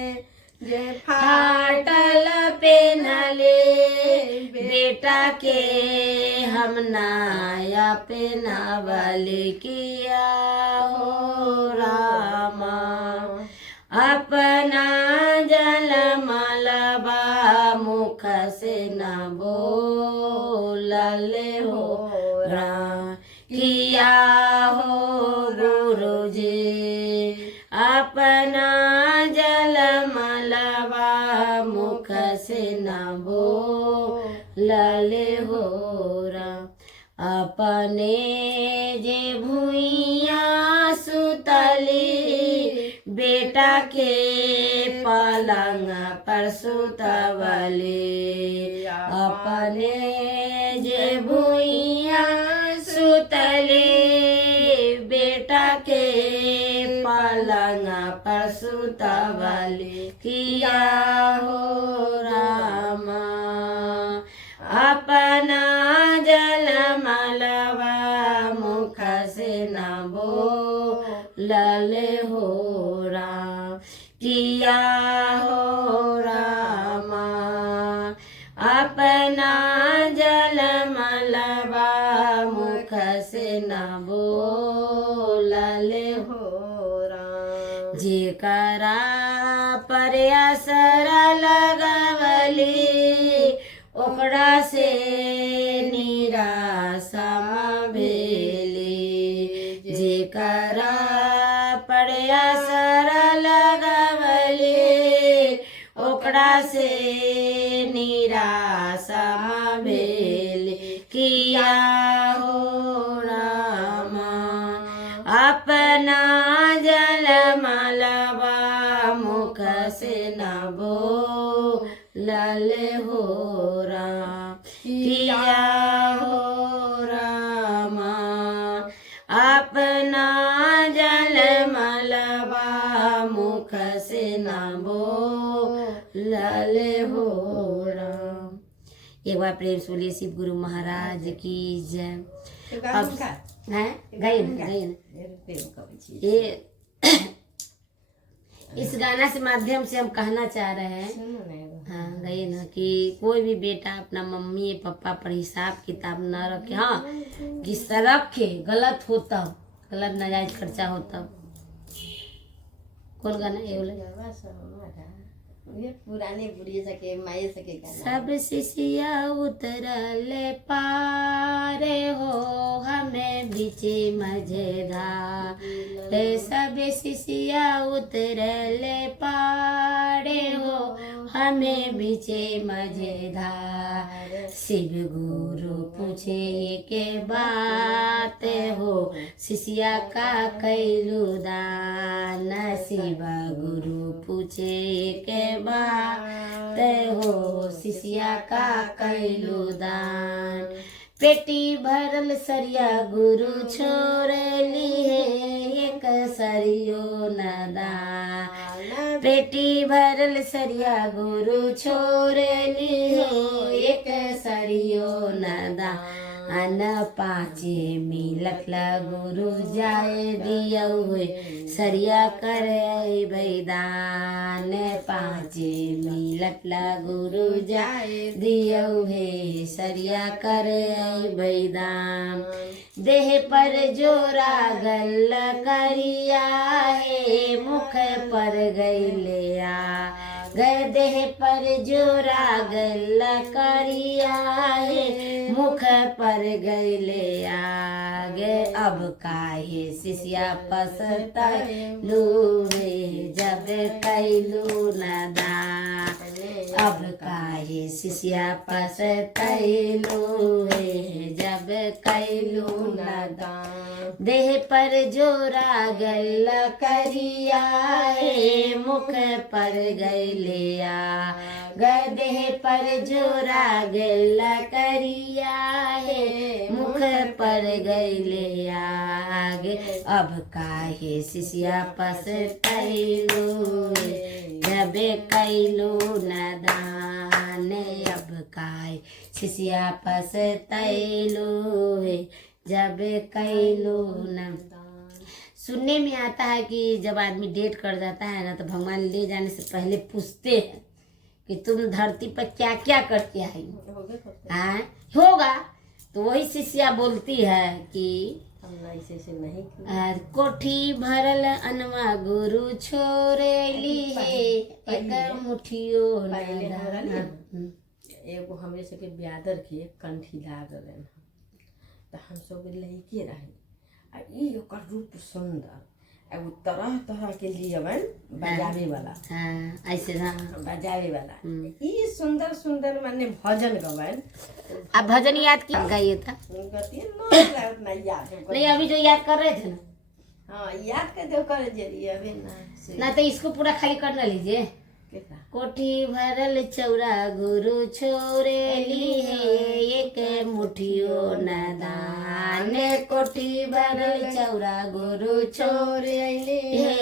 जे फाटल पेनले बेटा के हम नाया पहनवले। किया हो रामा अपना जलमलबा मुख से न बोलले हो राम। किया हो गुरुजी अपना जलमलबा मुख से न बोलले हो राम। अपने जे भुइया सुतली बेटा के पलंग पर सुतवली अपने जे भुइया सुतली बेटा के पलंग पर सुतवली किया हो रामा अपना जलमलवा मुख से न बोलले हो राम किया हो रामा अपना जलमलवा मुख से न बोलले हो राम जेकरा पर असर लगवली ओकरा से निराशा भेली जेकरा पर असर लगवली ओकरा से निराशा भेली किया हो रामा अपना जलमलवा मुख से न बोलले हो राम किया हो रामा अपना जलमलवा मुख से न बोलले हो राम। एक बार प्रेम से बोलिए शिव गुरु महाराज की जय। अब हैं गई ये इस गाना से माध्यम से हम कहना चाह रहे हैं हाँ गई ना कि कोई भी बेटा अपना मम्मी पापा पर हिसाब किताब न रखे हाँ किस तरह रखे गलत होता गलत नाजायज खर्चा होता। कौन गाना ये बोले ये पुराने बुढ़िए सके माए सके गाना सब शिशिया उतरल पारे हो हमें बीचे मजेदार सब शिशिया उतरल पारे हो हमें बीचे मजेदार शिव गुरु पूछे के बात हो शिष्या का कैलू दान शिव गुरु पूछे के बात हो शिष्या का कैलू दान पेटी भरल सरिया गुरु छोड़ली है एक सरियो न दान पेटी भरल सरिया गुरु छोड़ली है एक सरियो न दान पाँचे मिलत गुरु जाए दिया हुए सरिया करे बैदान पाँचे मिलत गुरु जाए दिया हुए सरिया करे बैदान देह पर जोरा गल करिया है मुख पर गैलिया गए देह पर जोरा गल करिया है मुख पर गैले आगे अब काहे शिष्या पसतैलू रे जब कैलू न दान अब काहे शिष्या पसतैलू रे जब कैलू न दान देह पर जोरा गल करिया है मुख पर गैलिया गदेह पर जोरा गल करिया है मुख पर गैले आगे अब काहे शिष्या पसतैलू जब कैलू न दान अब काहे शिष्या पसतैलू जब कैलू न सुनने में आता है कि जब आदमी डेट कर जाता है ना तो भगवान ले जाने से पहले पूछते हैं कि तुम धरती पर क्या क्या करके आई हाँ होगा तो वही शिष्या बोलती है कि ऐसे नहीं कोठी भरल अनवा गुरु छोड़ली है एक मुठियो एगो हमरे सबके ब्यादर के कंठी लागल है तो हम सब लइके रही आ ई ओकर रूप सुंदर एगो तरह तरह के लिए बजावे वाला ऐसे बजावे वाला ई सुंदर सुंदर माने भजन गवन आप भजन याद किया गाइए था उतना याद है नहीं, अभी जो याद कर रहे थे ना, हाँ याद कर दो कर जरिए अभी ना तो इसको पूरा खाली कर ना लीजिए। कोठी भरल चौरा गुरु छोरेली है एक मुठियो न दान। कोठी भरल चौरा गुरु छोरेली है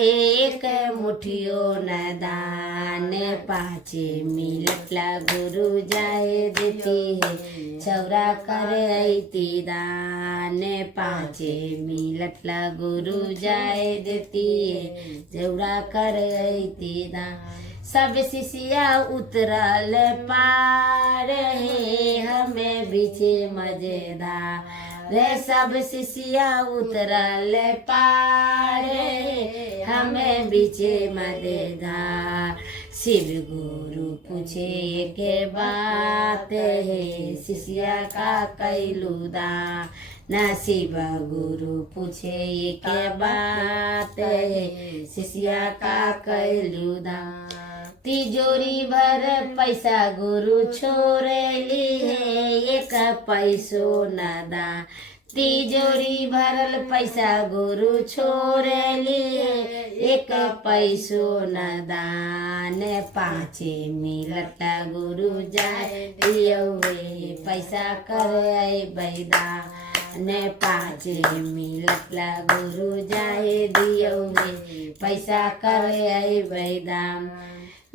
एक मुठियो न दान। 5 मिनट ला गुरु जाए देती है चौरा कर ऐती दान। 5 मिनट ला गुरु जाए देती है चौरा कर ऐती दान। सब शिष्या उतरल पार है हमें बीचे मजेदार। सब शिष्या उतरल पार है हमें बीचे मजेदार। शिव गुरु पूछे के बात है शिष्या का कैलुदा। ना शिव गुरु पूछे के बात है शिष्या का कैलुदा। तिजोरी भर पैसा गुरु छोरेली है एक पैसो न दा। तिजोरी भरल पैसा गुरु छोरेली है एक पैसो न दान। 5 मिनट गुरु जाए दियौवे पैसा कर बैदान। 5 मिनट गुरु जाए दियौवे पैसा कर बैदान।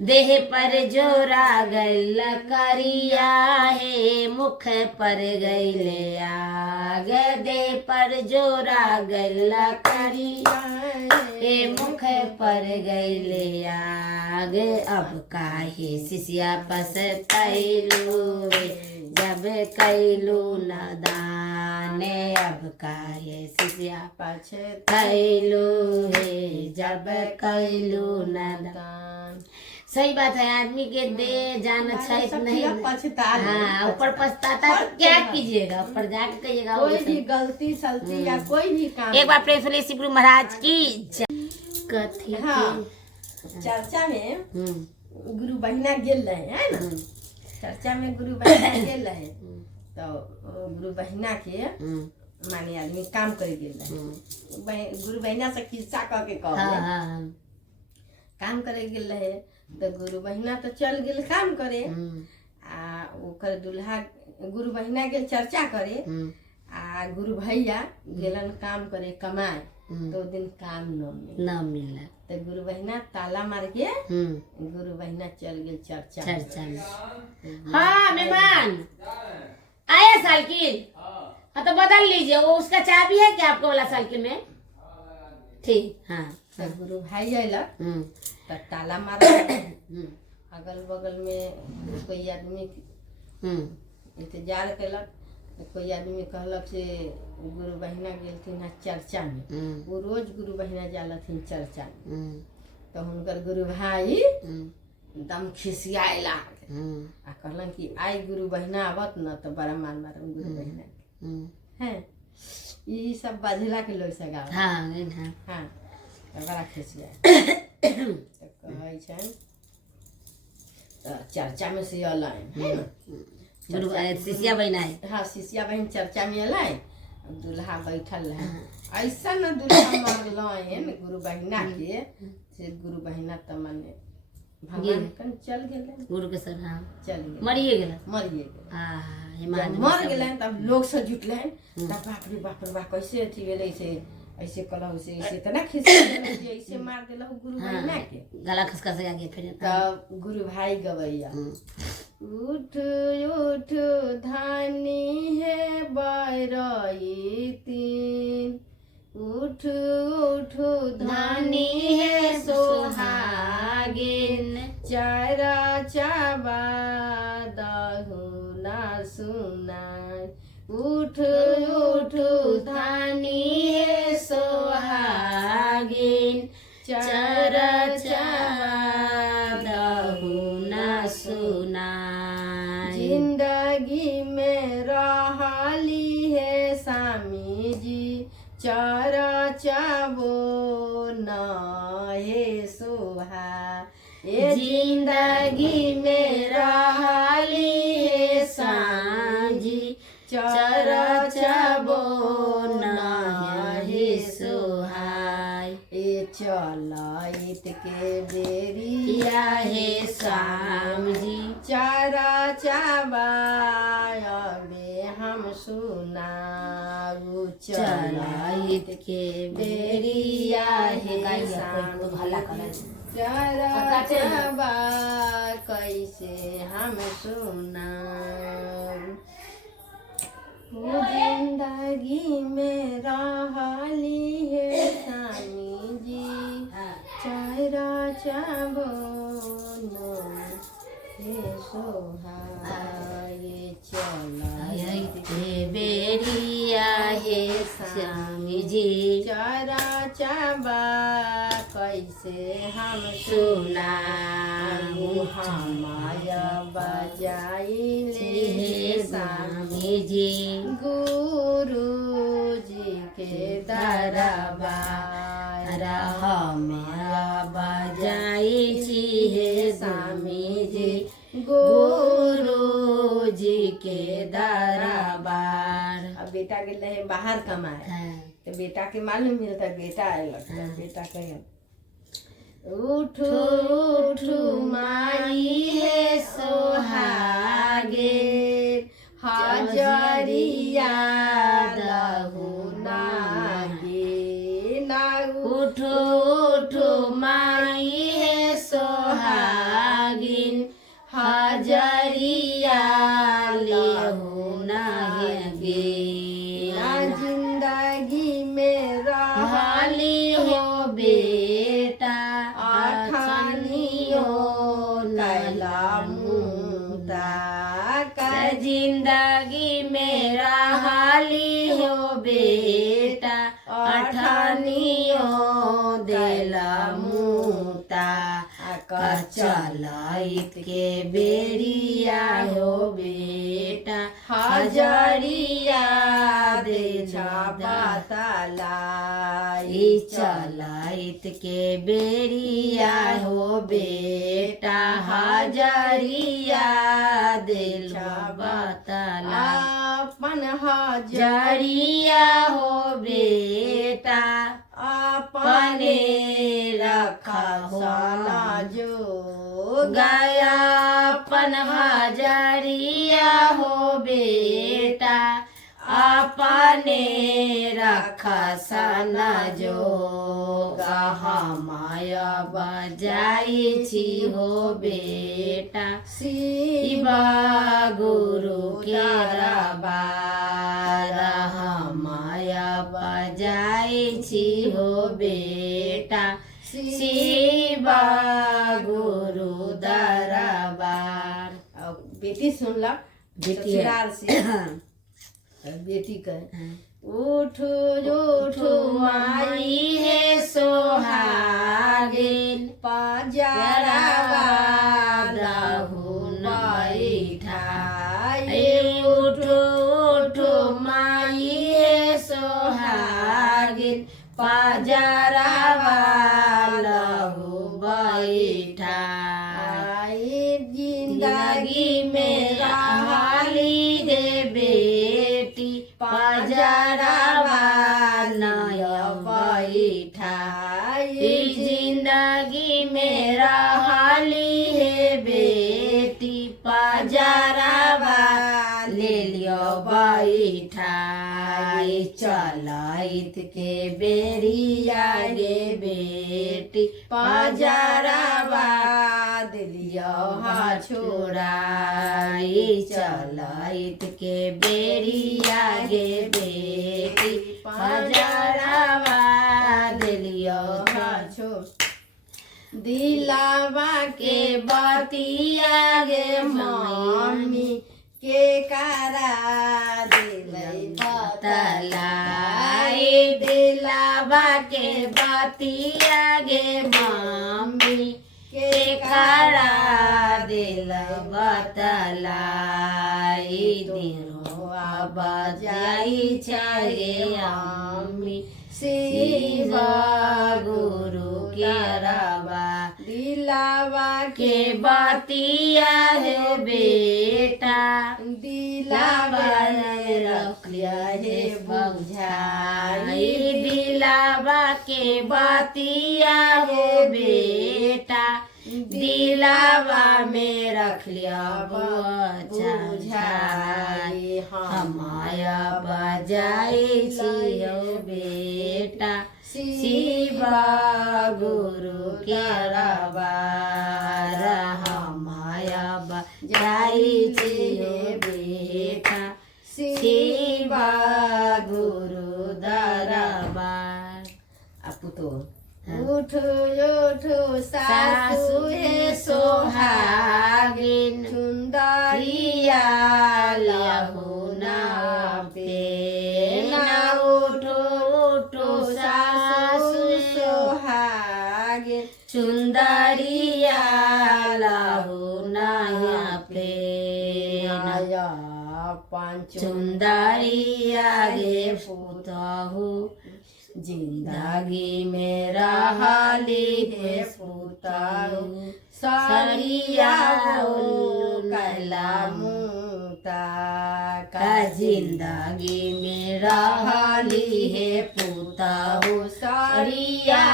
देह पर जोरा गल करिया है मुख पर गैले आग। देह पर जोरा गल करिया है मुख पर गैले आग। अब काहे शिष्या पछतैलू जब कैलू न दान। अब काहे शिष्या पछतैलू जब कैलू न दान। सही बात है, आदमी के दे जाना चाहिए नहीं पछता। हाँ, ऊपर पछताता है तो क्या कीजिएगा, ऊपर जाके कहिएगा कोई भी गलती सलती या कोई भी काम। एक बार प्रेम सुनिए शिव गुरु महाराज की कथी। हाँ, चर्चा में गुरु बहिना गेल रहे है ना। चर्चा में गुरु बहिना गेल रहे तो गुरु बहिना के माने आदमी काम करे गेल रहे। गुरु बहिना से किस्सा कह के कह काम करे गेल रहे तो गुरु बहिना तो चल गेल काम करे आ ओकर दुल्हा गुरु बहिना गेल चर्चा करे आ गुरु भैया गेलन काम करे कमाए तो दिन काम न मिला तो गुरु बहिना ताला मार के गुरु बहिना चल गेल चर्चा में। हाँ मेहमान आया साइकिल, हाँ तो बदल लीजिए, वो उसका चाबी है क्या आपको वाला साइकिल में? ठीक। हाँ तो गुरु भाई अयलक तो ताला मारा। अगल बगल में कोई आदमी इंतजार कलक तो कोई आदमी कहलक से गुरु बहिना गेलथिन चर्चा में। वो रोज गुरु बहिना जालथिन चर्चा में तो हुनकर गुरु भाई दम खिसियाला आ कहलन कि आई गुरु बहिना आवत न तो बड़ा मार मारम गुरु बहिना है। ये सब बाझला के लोग से गाँव। हाँ बड़ा खिसिया तो कहै छन तो चर्चा में से अलाइन शिष्या बहन है। हाँ शिष्या बहन चर्चा में अलाइन दूल्हा बैठल है। ऐसा न दूल्हा मारल गुरु बहिना के से गुरु बहिना त मने भगवान कन चल गेले गुरु के सर। हाँ चल गेले मरिए गेले मर गेले तब लोग से जुटले तब बाप रे बाप कैसे अथी भेले से ऐसे कलहु से ऐसे तना खिसिया ऐसे मार देलौ गुरु बहिना के गला खसखस आ गया। फिर तब गुरु भाई गवैया उठ उठ धानी है बैरई तीन। उठ उठ धानी है सोहागिन चारा चाबा दहु ना सुनाय। उठ उठ धानी है सोहागिन चारा चाबा दहु ना सुनाय। जिंदगी में रहली है स्वामी जी चारा चाबो न हे सोहा। जिंदगी में रहली है सांझी चरा चबो नाही सुहाय ए चलाइत के बेरी या हे श्याम जी चरा चबाबे हम सुनाऊ चलाइत के बेरिया हे श्याम भला कर चरा चबा कैसे हम सुनाऊ जिंदगी में रहली है स्वामी जी चरा चबो हे सोहाय चलाइत के बेरिया हे श्याम जी चरा चबा कैसे हम सुनाऊ हमाया बजाइले हे श्याम जी गुरु जी के दरबार हमारा बजाई छी हे स्वामी जी गुरु जी के दरबार। अब बेटा गेल है बाहर कमाए तो बेटा के मालूम मिलता बेटा आएगा बेटा कहे उठू उठू माई है सोहागे हजरिया दहु नागे ना उठो उठो माई है सोहागिन हजरिया लेहु नागे ना जिंदगी में रहली हो बेटा अठानियो कैला मुदा जिंदगी में रहली हो बेटा अठानियो देला मुता चलाइत के बेरिया हो बेटा हजरिया दे छापातलाई चलाइत के बेरिया हो बेटा हजरिया दिल बतला अपन हजर जरिया हो बेटा अपने रखा साला जो गया अपन हजरिया हो बेटा अपने रखा सना जो हमाया बजाई छी हो बेटा शिवा गुरु के दरबार हमाया बजाई छी हो बेटा शिवा गुरु दरबार। बेटी सुन ला बेटी से बेटी कहे उठो उठो माई है सोहागिन पाजरवा दहु बैठाई उठो उठो माई है सोहागिन पाजरवा दहु बैठाई जिंदगी में रहली दे बेटी पाजरवा नय बैठाई जिंदगी में रहली है बेटी पाजरवा ले लियो बैठाई चलाइत के बेरिया गे बेटी पाजरवा दिलियो हा छोड़ाई चलाइत के बेरिया गे बेटी पाजरवा दिलियो हा दिलावा के बतिया गे मम्मी के कारा दिलै बतलाई दिलावा के बतिया गे मम्मी के खड़ा दिल बतलाई दिनवा बजाई छे अम्मी शिव गुरु के रवा दिलावा के बतिया है बेटा दिलावा हे बुझाई दिलावा के बतिया हो बेटा दिलावा में रख लिया बुझाई हमाया बजाई छियो बेटा शिवा गुरु के रबार हमाया बजाई छियो बेटा शिवा गुरु दरबार। आपू तो उठो उठो सासु हे सोहागिन सुंदरिया लहु ना पे ना उठो उठो सासु सोहागिन सुंदरिया लहु ना पे नया चुंदरिया गे पुतहु जिंदगी में रहली हे पुतहु सरिया कैला मुता का जिंदगी में रहली हे पुतहु सरिया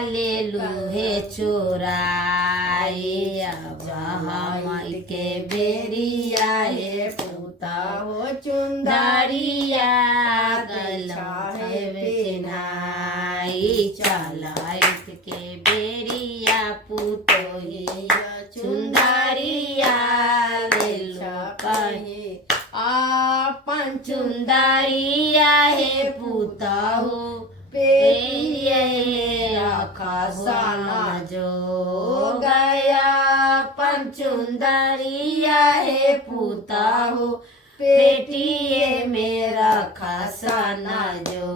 ले लूहे चोराई अब हम के बेरिया हे पुतहु चुंदरिया गला बेनाई चलाइत के बेरिया पुतोही चुंदरिया ले लो कहे आपन चुंदरिया हे पुतहु पेरिये आकाशना जो गया पंचुंदरिया हे पुतहु पेटिए मेरा खासना जो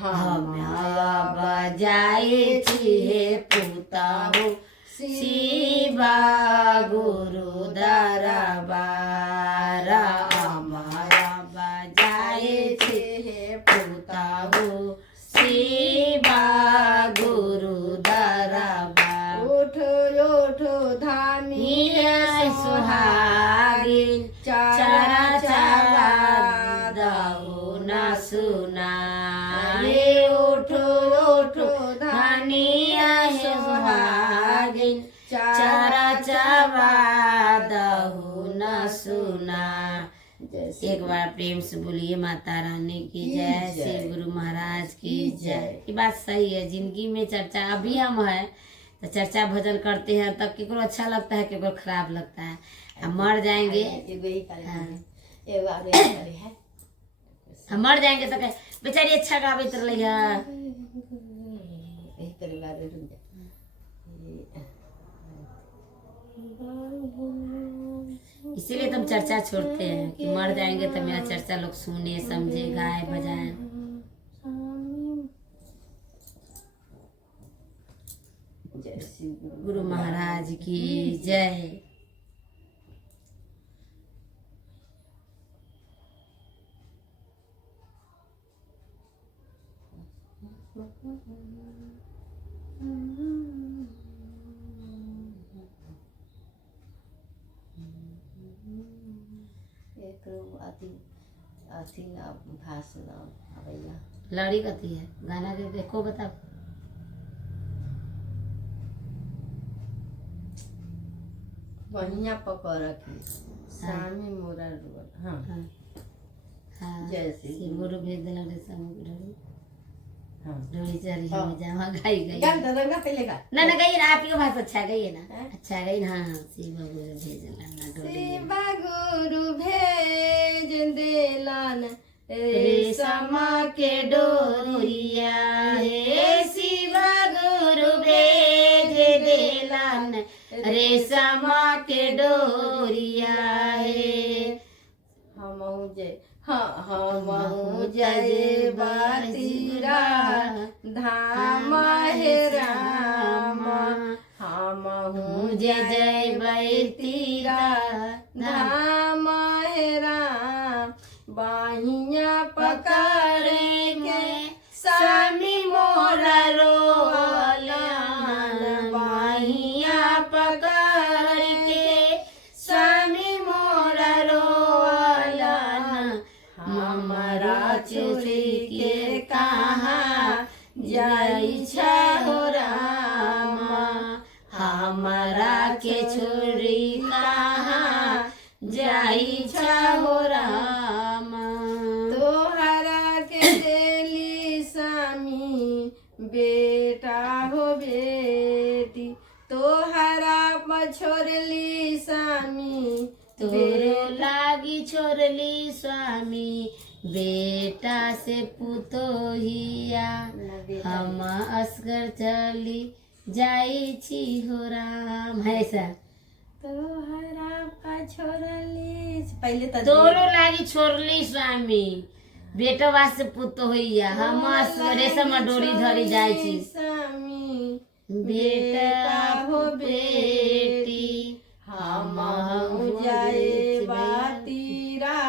हमारा बजाए हे पुतहु शिवा गुरु दरबार हमारा बजाए हे पुतहु शिवा गुरु दरबार। उठो उठो धानिया सुहागिन चरा चरा दहु न सुनाए उठो उठो धानिया सुहागिन चरा चरा दहु न सुना। एक बार प्रेम से बोलिए माता रानी की जय, श्री गुरु महाराज की जय। ये बात सही है, जिंदगी में चर्चा अभी हम है तो चर्चा भजन करते हैं तब केकरो अच्छा लगता है केकरो खराब लगता है। हम मर जाएंगे हम मर जाएंगे तो बेचारी अच्छा गावे तो इसीलिए तुम चर्चा छोड़ते हैं कि मर जाएंगे तो मेरा चर्चा लोग सुने समझे गाए बजाए। गुरु महाराज की जय। लड़ी कथी है गाना के देखो बताओ। बढ़िया पकड़ रखी सामी मोरा रोल। हाँ हाँ जैसे गुरु भेज देना रे समुद्र हाँ डोली चरी हो जावा गाई गई गाना रंगा पहले गा ना गई ना आपकी भाषा अच्छा गई ना अच्छा गई ना। हाँ शिव गुरु भेज देना डोली शिव गुरु भेज देलन रेशमा के डोरिया हे शिव गुरु भेज देलन रेशमा के डोरिया हे हमहु जय हमहु जय बातीरा धाम हे राम हमहु जय जय बैतीरा धाम हे राम बाहिया पकड़े के स्वामी मोरा रोलन बाहिया पकड़ के स्वामी मोरा रोलन छोड़ी के कहाँ जाई छ हो रामा, हमारा के छोड़ी कहाँ जाई छ हो रामा। तोहरा के देली स्वामी बेटा हो बेटी, तोहरा छोड़ली स्वामी तोरो लागी छोड़ली स्वामी बेटा से पुतोहिया, हम असगर चली जाई छी हो राम। है सा तोहरा छोड़ली पहले तोरो लागी छोड़ली स्वामी बेटा वास्ते पुतोहिया, हम रेशम डोरी धरी जाई छी स्वामी बेटा हो बेटी, हम जाए बातीरा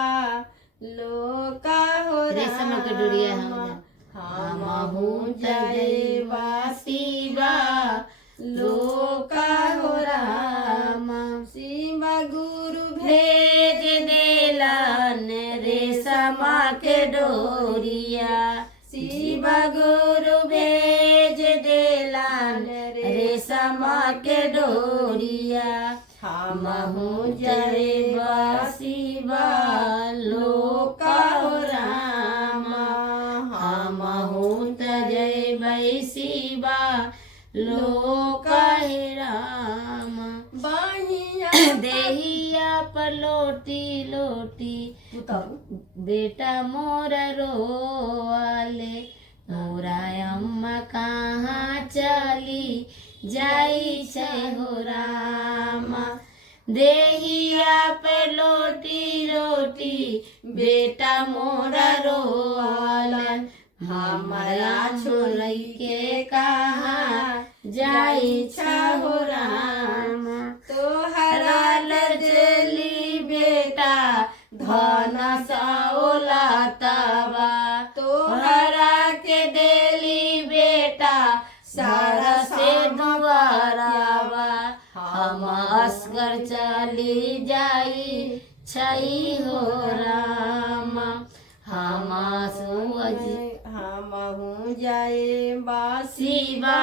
लोका हो रेशम के डोरिया हम जाए बासीबा लोका हो रामा। शिवा गुरु भेज देलन रेशम के डोरिया, शिवा गुरु भेज देलन रेशम के डोरिया, हम जाए बासीबा लोका हो रामा, हम जय बैसीबा लोका हे रामा। देहिया पर लोटी लोटी बेटा मोरा रोवाले, मोरा अम्मा कहाँ चली जाई छै हो रामा। देहिया पे लोटी रोटी बेटा मोरा रोवालन, हमारा छोड़ई के कहाँ जाई छ हो रामा। तोहरा लजली बेटा धन सौलतवा, तोहरा के देली बेटा सारा से दुआरावा, हम असगर चली जाई छई हो रामा। हम जाए बासीबा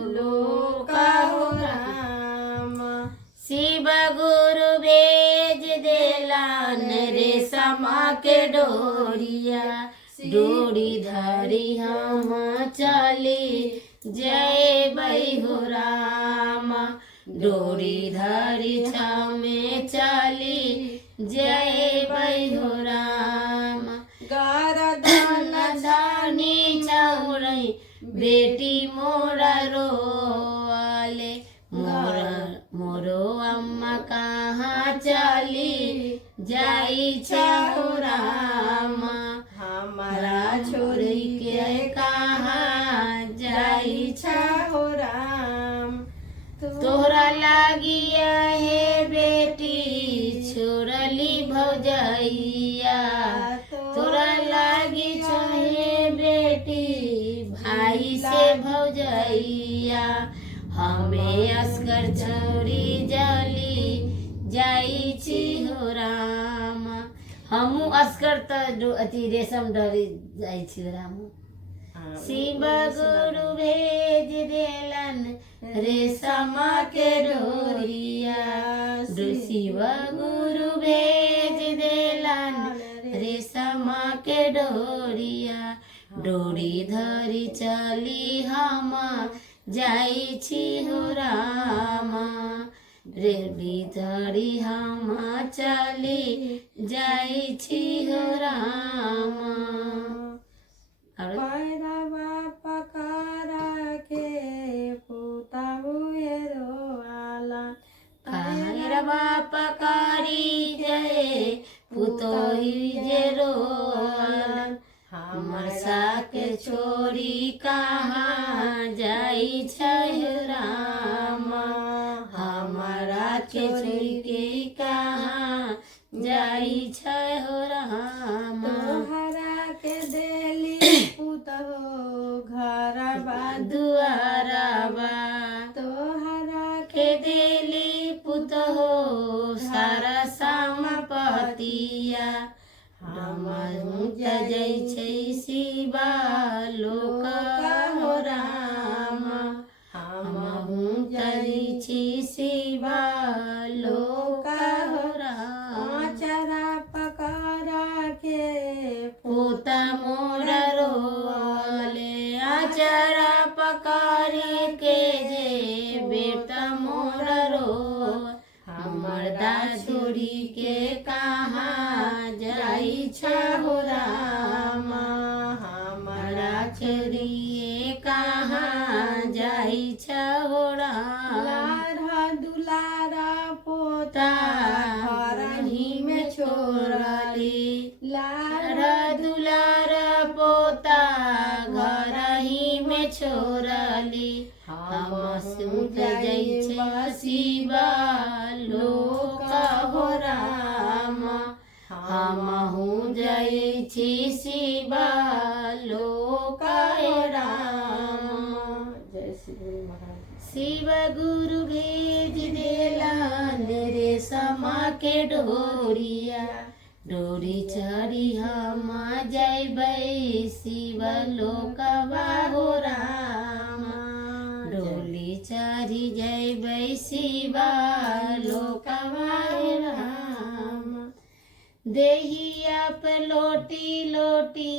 लोका हो रामा। शिव गुरु भेज देलन रेशम के डोरिया, डोरी धरी हम चली जय बई हो रामा, डोरी धरी छमे चली जय बई हो रामा। गरदन धनी चौरई बेटी मोरा रोवाले, मोरो अम्मा कहाँ चली जाई छ हो रामा, हमारा छोड़ी के कहाँ जाई छ हो राम। तोहरा लागी है बेटी छोड़ली भौजैया, तोरा लागी चाहे बेटी भाई से भौजैया, हमें असकर छोड़ी जली जाई छी हो रामा। हमू असकर तो अति रेशम डरी जाई छी रामा। शिव गुरु भेज देलन रेशम के डोरिया, शिव गुरु भेज देलन रेशम के डोरिया, डोरी धरी चली हम जाई छी हो रामा, रेडी धरी हम चली जाई छी हो रामा। पकड़ा के पुता हुए रोवाला, पकड़ी जय पुतोही जे रोवाला, हमर साके छोड़ी कहाँ जाई छै रामा, हमारा के छोड़ी के कहाँ जाई छै हो रामा। तोहरा के देली पुतहो घरबा दुआरबा, तोहरा के देली पुतहो सारा संपत्तिया, हमहु जय छै शिवा लोक हो राम हमहु जय छी शिवा लोक हो राम चरा पकड़ा के पोता मोर रोले आचरा पकड़ के जे बेटा मोर रो हमर दा छोड़ी के कहाँ जाई छहो राम हमारा छोड़िए कहाँ जाई छहो राम लारा दुलारा पोता घर ही में छोड़ली लारा दुलारा पोता घर ही में छोड़ली हम सुत जई छै शिवा लोक हो राम हमहु जय छी शिवा लोक हो राम। जय श्री गुरु महाराज। शिव गुरु भेज देलन रे समा के डोरिया डोरी चढ़ी हम जयबै शिव लोकवा हो राम डोली चढ़ी जयबै शिव लोकवा हो राम देहिया पे लोटी लोटी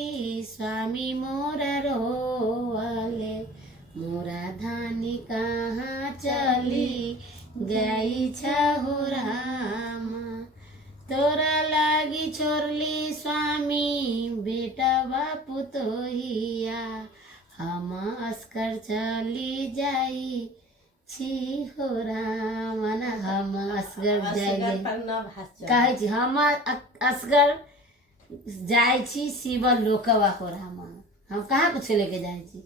स्वामी मोर रोले मोरा धानी कहाँ चली गई छहो राम तोरा लागी छोड़ली स्वामी बेटा बापू तोहिया हम अस्कर चली जाई छी हो राम ना हम असगर जाई कहै छी हम असगर जाय छी शिव लोकवा हो राम हम कहाँ कुछ लेके जाय छी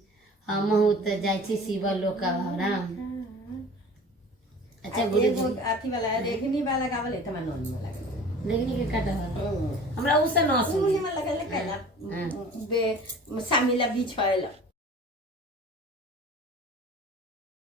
हमहु त जाय छी शिव लोकवा हो राम। अच्छा गुरु जी अथी वाला रेगनी वाला गावल है तमा नोन वाला लेकिन के काटा हमरा उसे न सुन में लगल पहला बे सामिला बीच होइला